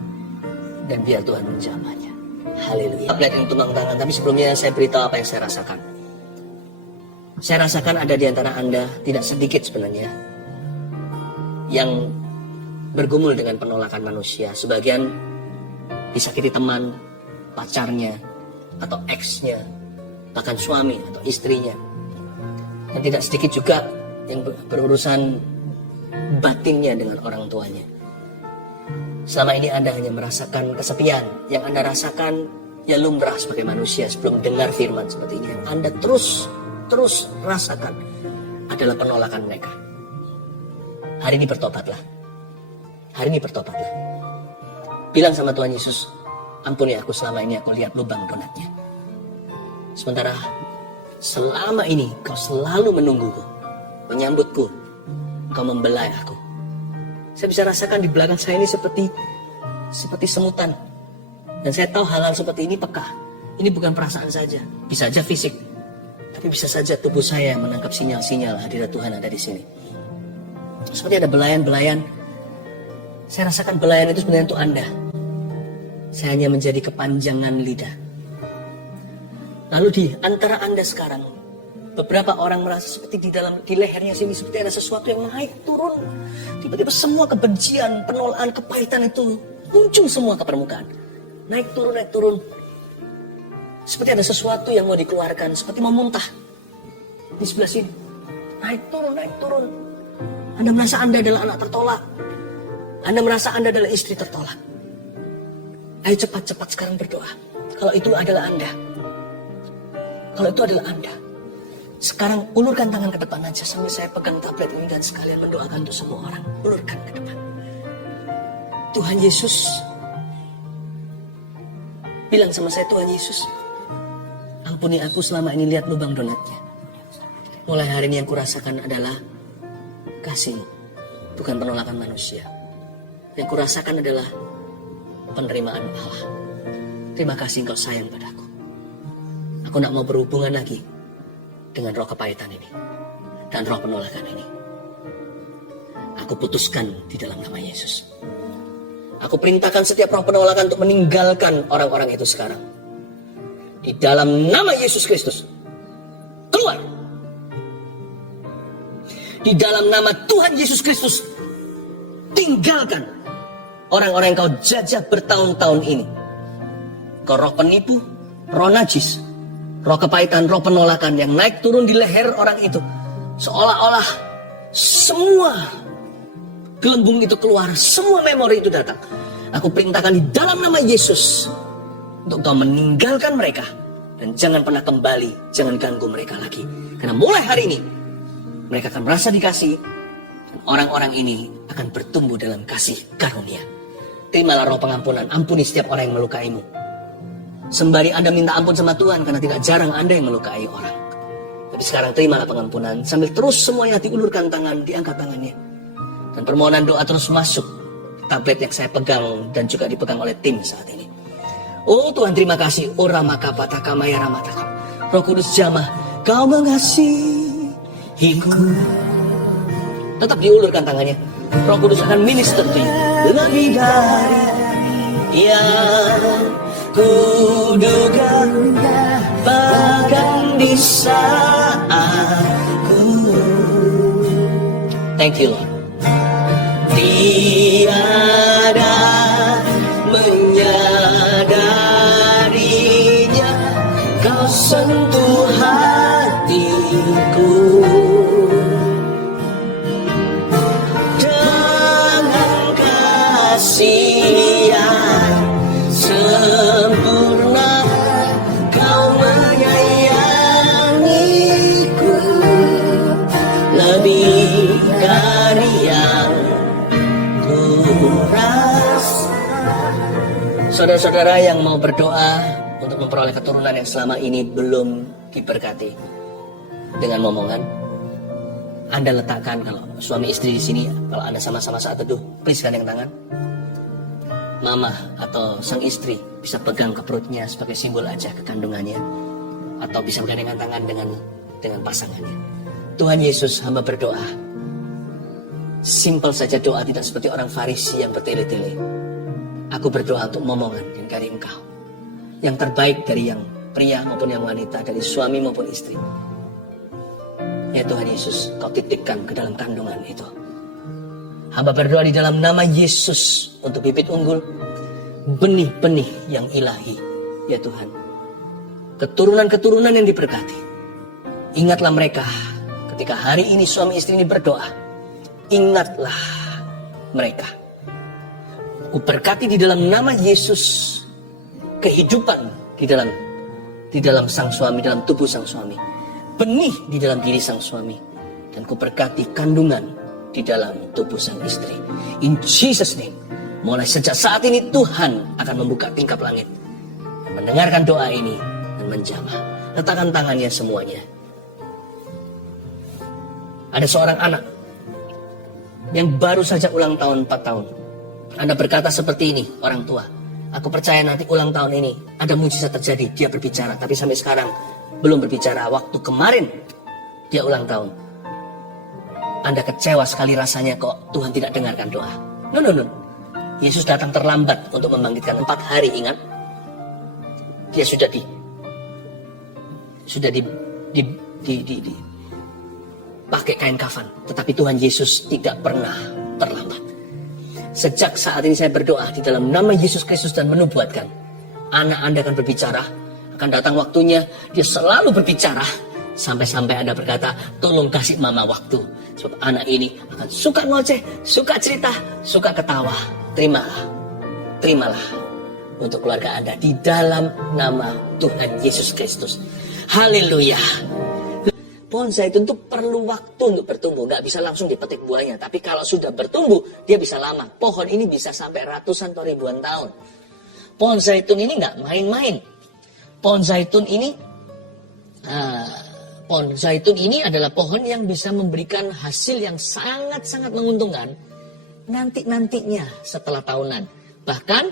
dan biar Tuhan menjamahnya. Haleluya. Lihat yang tumbang tangan, tapi sebelumnya saya beritahu apa yang saya rasakan. Saya rasakan ada di antara Anda, tidak sedikit sebenarnya, yang bergumul dengan penolakan manusia. Sebagian disakiti teman, pacarnya, atau ex-nya, bahkan suami atau istrinya. Dan tidak sedikit juga yang berurusan batinnya dengan orang tuanya. Selama ini Anda hanya merasakan kesepian. Yang Anda rasakan ya lumrah sebagai manusia sebelum dengar firman seperti ini. Yang Anda terus rasakan adalah penolakan mereka. Hari ini bertobatlah. Hari ini bertobatlah. Bilang sama Tuhan Yesus, ampuni aku, selama ini aku lihat lubang donatnya. Sementara selama ini kau selalu menungguku, menyambutku, kau membelai aku. Saya bisa rasakan di belakang saya ini seperti semutan. Dan saya tahu hal-hal seperti ini peka. Ini bukan perasaan saja, bisa saja fisik, tapi bisa saja tubuh saya menangkap sinyal-sinyal hadirat Tuhan ada di sini. Seperti ada belayan-belayan. Saya rasakan belayan itu sebenarnya untuk Anda. Saya hanya menjadi kepanjangan lidah. Lalu di antara Anda sekarang, beberapa orang merasa seperti di lehernya sini seperti ada sesuatu yang naik turun. Tiba-tiba semua kebencian, penolakan, kepahitan itu muncul semua ke permukaan. Naik turun. Seperti ada sesuatu yang mau dikeluarkan, seperti mau muntah. Di sebelah sini. Naik turun. Anda merasa Anda adalah anak tertolak. Anda merasa Anda adalah istri tertolak. Ayo cepat-cepat sekarang berdoa. Kalau itu adalah Anda. Kalau itu adalah Anda. Sekarang ulurkan tangan ke depan aja sambil saya pegang tablet ini dan sekalian mendoakan untuk semua orang. Ulurkan ke depan. Tuhan Yesus. Bilang sama saya, Tuhan Yesus, ampuni aku selama ini lihat lubang donatnya. Mulai hari ini yang kurasakan adalah kasih, bukan penolakan manusia. Yang kurasakan adalah penerimaan Allah. Terima kasih Engkau sayang padaku. Aku tidak mau berhubungan lagi dengan roh kepahitan ini dan roh penolakan ini. Aku putuskan di dalam nama Yesus. Aku perintahkan setiap roh penolakan untuk meninggalkan orang-orang itu sekarang. Di dalam nama Yesus Kristus. Keluar. Di dalam nama Tuhan Yesus Kristus. Tinggalkan orang-orang yang kau jajah bertahun-tahun ini. Kau roh penipu, roh najis, roh kepahitan, roh penolakan yang naik turun di leher orang itu. Seolah-olah semua gelembung itu keluar, semua memori itu datang. Aku perintahkan di dalam nama Yesus untuk kau meninggalkan mereka. Dan jangan pernah kembali, jangan ganggu mereka lagi. Karena mulai hari ini, mereka akan merasa dikasih. Dan orang-orang ini akan bertumbuh dalam kasih karunia. Terimalah roh pengampunan, ampuni setiap orang yang melukaimu. Sembari Anda minta ampun sama Tuhan, karena tidak jarang Anda yang melukai orang. Tapi sekarang terimalah pengampunan, sambil terus semuanya diulurkan tangan, diangkat tangannya. Dan permohonan doa terus masuk tablet yang saya pegang dan juga dipegang oleh tim saat ini. Oh Tuhan, terima kasih. Oh Ramakapata Kamaya Ramataka. Roh Kudus jamah, Kau mengasihiku. Tetap diulurkan tangannya. Roh Kudus akan minister to you. Lebih dari yang kuduga, bahkan di saatku. Thank you Lord. Tiada menyadarinya, Kau sentuh hatiku dengan kasih yang sempurna. Kau menyayangiku lebih dari yang saudara-saudara yang mau berdoa untuk memperoleh keturunan yang selama ini belum diberkati dengan momongan, Anda letakkan, kalau suami istri di sini, kalau Anda sama-sama saat teduh, please gandeng tangan. Mama atau sang istri bisa pegang ke perutnya sebagai simbol aja kekandungannya, atau bisa bergandengan tangan dengan pasangannya. Tuhan Yesus, hamba berdoa. Simpel saja doa, tidak seperti orang Farisi yang bertele-tele. Aku berdoa untuk momongan yang dari Engkau. Yang terbaik dari yang pria maupun yang wanita, dari suami maupun istri. Ya Tuhan Yesus, Kau titipkan ke dalam kandungan itu. Hamba berdoa di dalam nama Yesus untuk bibit unggul, benih-benih yang ilahi. Ya Tuhan, keturunan-keturunan yang diberkati. Ingatlah mereka ketika hari ini suami istri ini berdoa. Ingatlah mereka. Kuberkati di dalam nama Yesus kehidupan di dalam sang suami, dalam tubuh sang suami. Benih di dalam diri sang suami. Dan kuberkati kandungan di dalam tubuh sang istri. In Jesus name. Mulai sejak saat ini Tuhan akan membuka tingkap langit. Mendengarkan doa ini dan menjamah. Letakkan tangannya semuanya. Ada seorang anak yang baru saja ulang tahun 4 tahun. Anda berkata seperti ini, orang tua. Aku percaya nanti ulang tahun ini ada mujizat terjadi. Dia berbicara, tapi sampai sekarang belum berbicara. Waktu kemarin dia ulang tahun. Anda kecewa sekali rasanya kok Tuhan tidak dengarkan doa. No. Yesus datang terlambat untuk membangkitkan 4 hari, ingat? Dia sudah pakai kain kafan. Tetapi Tuhan Yesus tidak pernah terlambat. Sejak saat ini saya berdoa di dalam nama Yesus Kristus dan menubuatkan. Anak Anda akan berbicara. Akan datang waktunya. Dia selalu berbicara. Sampai-sampai Anda berkata, tolong kasih mama waktu. Sebab anak ini akan suka ngoceh, suka cerita, suka ketawa. Terimalah untuk keluarga Anda di dalam nama Tuhan Yesus Kristus. Haleluya. Pohon zaitun itu perlu waktu untuk bertumbuh. Nggak bisa langsung dipetik buahnya. Tapi kalau sudah bertumbuh, dia bisa lama. Pohon ini bisa sampai ratusan atau ribuan tahun. Pohon zaitun ini nggak main-main. Pohon zaitun ini adalah pohon yang bisa memberikan hasil yang sangat-sangat menguntungkan. Nantinya setelah tahunan. Bahkan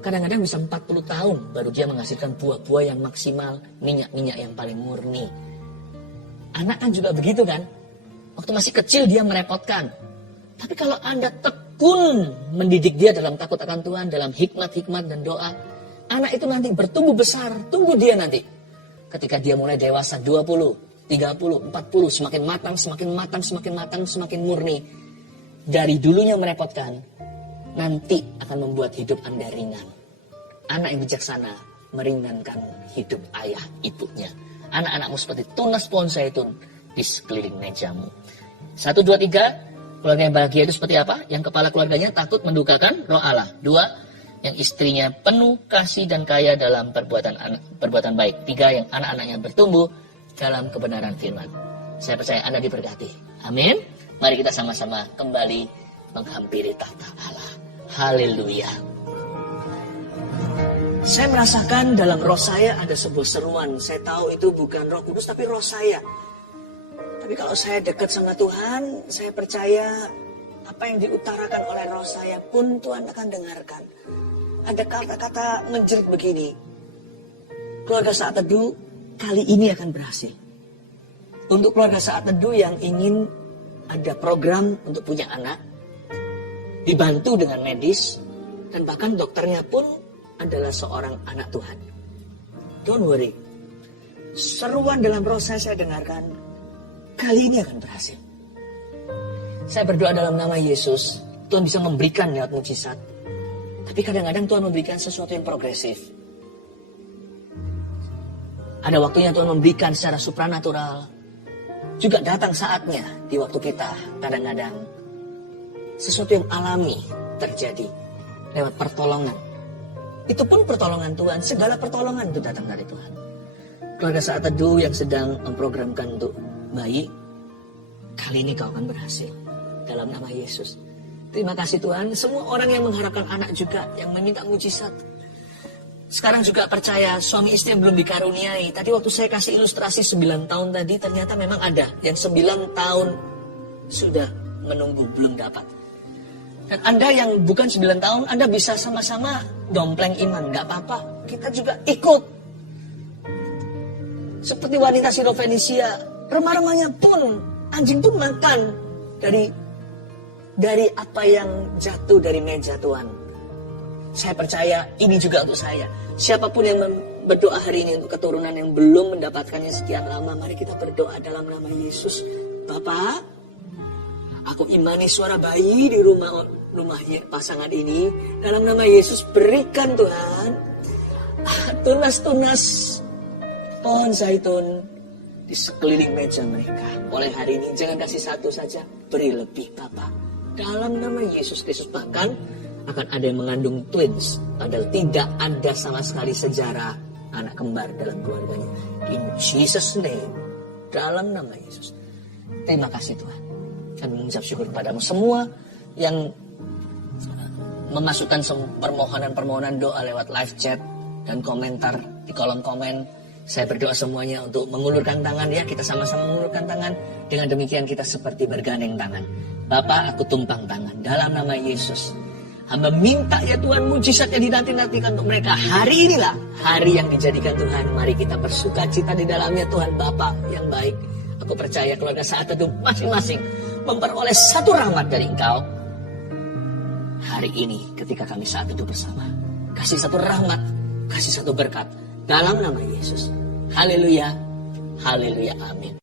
kadang-kadang bisa 40 tahun baru dia menghasilkan buah-buah yang maksimal. Minyak-minyak yang paling murni. Anak kan juga begitu kan. Waktu masih kecil dia merepotkan. Tapi kalau Anda tekun mendidik dia dalam takut akan Tuhan, dalam hikmat-hikmat dan doa, anak itu nanti bertumbuh besar. Tunggu dia nanti. Ketika dia mulai dewasa 20, 30, 40, semakin matang, semakin murni. Dari dulunya merepotkan, nanti akan membuat hidup Anda ringan. Anak yang bijaksana meringankan hidup ayah ibunya. Anak-anakmu seperti tunas pohon zaitun di sekeliling mejamu. 1, 2, 3. Keluarga yang bahagia itu seperti apa? Yang kepala keluarganya takut mendukakan roh Allah. 2. Yang istrinya penuh kasih dan kaya dalam perbuatan baik. 3. Yang anak-anaknya bertumbuh dalam kebenaran firman. Saya percaya Anda diberkati. Amin. Mari kita sama-sama kembali menghampiri tahta Allah. Haleluya. Saya merasakan dalam roh saya ada sebuah seruan. Saya tahu itu bukan Roh Kudus tapi roh saya. Tapi kalau saya dekat sama Tuhan, saya percaya apa yang diutarakan oleh roh saya pun Tuhan akan dengarkan. Ada kata-kata menjerit begini. Keluarga Saat Teduh kali ini akan berhasil. Untuk keluarga Saat Teduh yang ingin ada program untuk punya anak, dibantu dengan medis, dan bahkan dokternya pun adalah seorang anak Tuhan. Don't worry. Seruan dalam roh saya dengarkan. Kali ini akan berhasil. Saya berdoa dalam nama Yesus. Tuhan bisa memberikan lewat mujizat. Tapi kadang-kadang Tuhan memberikan sesuatu yang progresif. Ada waktunya Tuhan memberikan secara supranatural. Juga datang saatnya di waktu kita kadang-kadang sesuatu yang alami terjadi lewat pertolongan. Itu pun pertolongan Tuhan. Segala pertolongan itu datang dari Tuhan. Keluarga Saat Teduh yang sedang memprogramkan untuk bayi, kali ini kau akan berhasil. Dalam nama Yesus. Terima kasih Tuhan. Semua orang yang mengharapkan anak juga, yang meminta mujizat. Sekarang juga percaya suami istri yang belum dikaruniai. Tadi waktu saya kasih ilustrasi 9 tahun tadi, ternyata memang ada yang 9 tahun sudah menunggu, belum dapat. Dan Anda yang bukan 9 tahun, Anda bisa sama-sama dompleng iman. Gak apa-apa, kita juga ikut. Seperti wanita Sirofenisia, remah-remahnya pun, anjing pun makan dari apa yang jatuh dari meja Tuhan. Saya percaya ini juga untuk saya. Siapapun yang berdoa hari ini untuk keturunan yang belum mendapatkannya sekian lama. Mari kita berdoa dalam nama Yesus. Bapak, aku imani suara bayi di rumah pasangan ini. Dalam nama Yesus berikan Tuhan tunas-tunas pohon zaitun di sekeliling meja mereka. Mulai hari ini jangan kasih satu saja, beri lebih Bapak. Dalam nama Yesus Kristus, bahkan akan ada yang mengandung twins, padahal tidak ada sama sekali sejarah anak kembar dalam keluarganya. In Jesus name, dalam nama Yesus. Terima kasih Tuhan. Kami mengucap syukur kepadamu semua yang memasukkan permohonan-permohonan doa lewat live chat dan komentar di kolom komen. Saya berdoa semuanya untuk mengulurkan tangan ya. Kita sama-sama mengulurkan tangan. Dengan demikian kita seperti bergandeng tangan. Bapak, aku tumpang tangan dalam nama Yesus. Hamba minta ya Tuhan, mujizat yang dinanti-nantikan untuk mereka. Hari inilah hari yang dijadikan Tuhan. Mari kita bersuka cita di dalamnya Tuhan Bapa yang baik. Aku percaya keluarga Saat Teduh masing-masing memperoleh satu rahmat dari Engkau. Hari ini ketika kami Saat Teduh bersama. Kasih satu rahmat, kasih satu berkat. Dalam nama Yesus. Haleluya. Haleluya. Amin.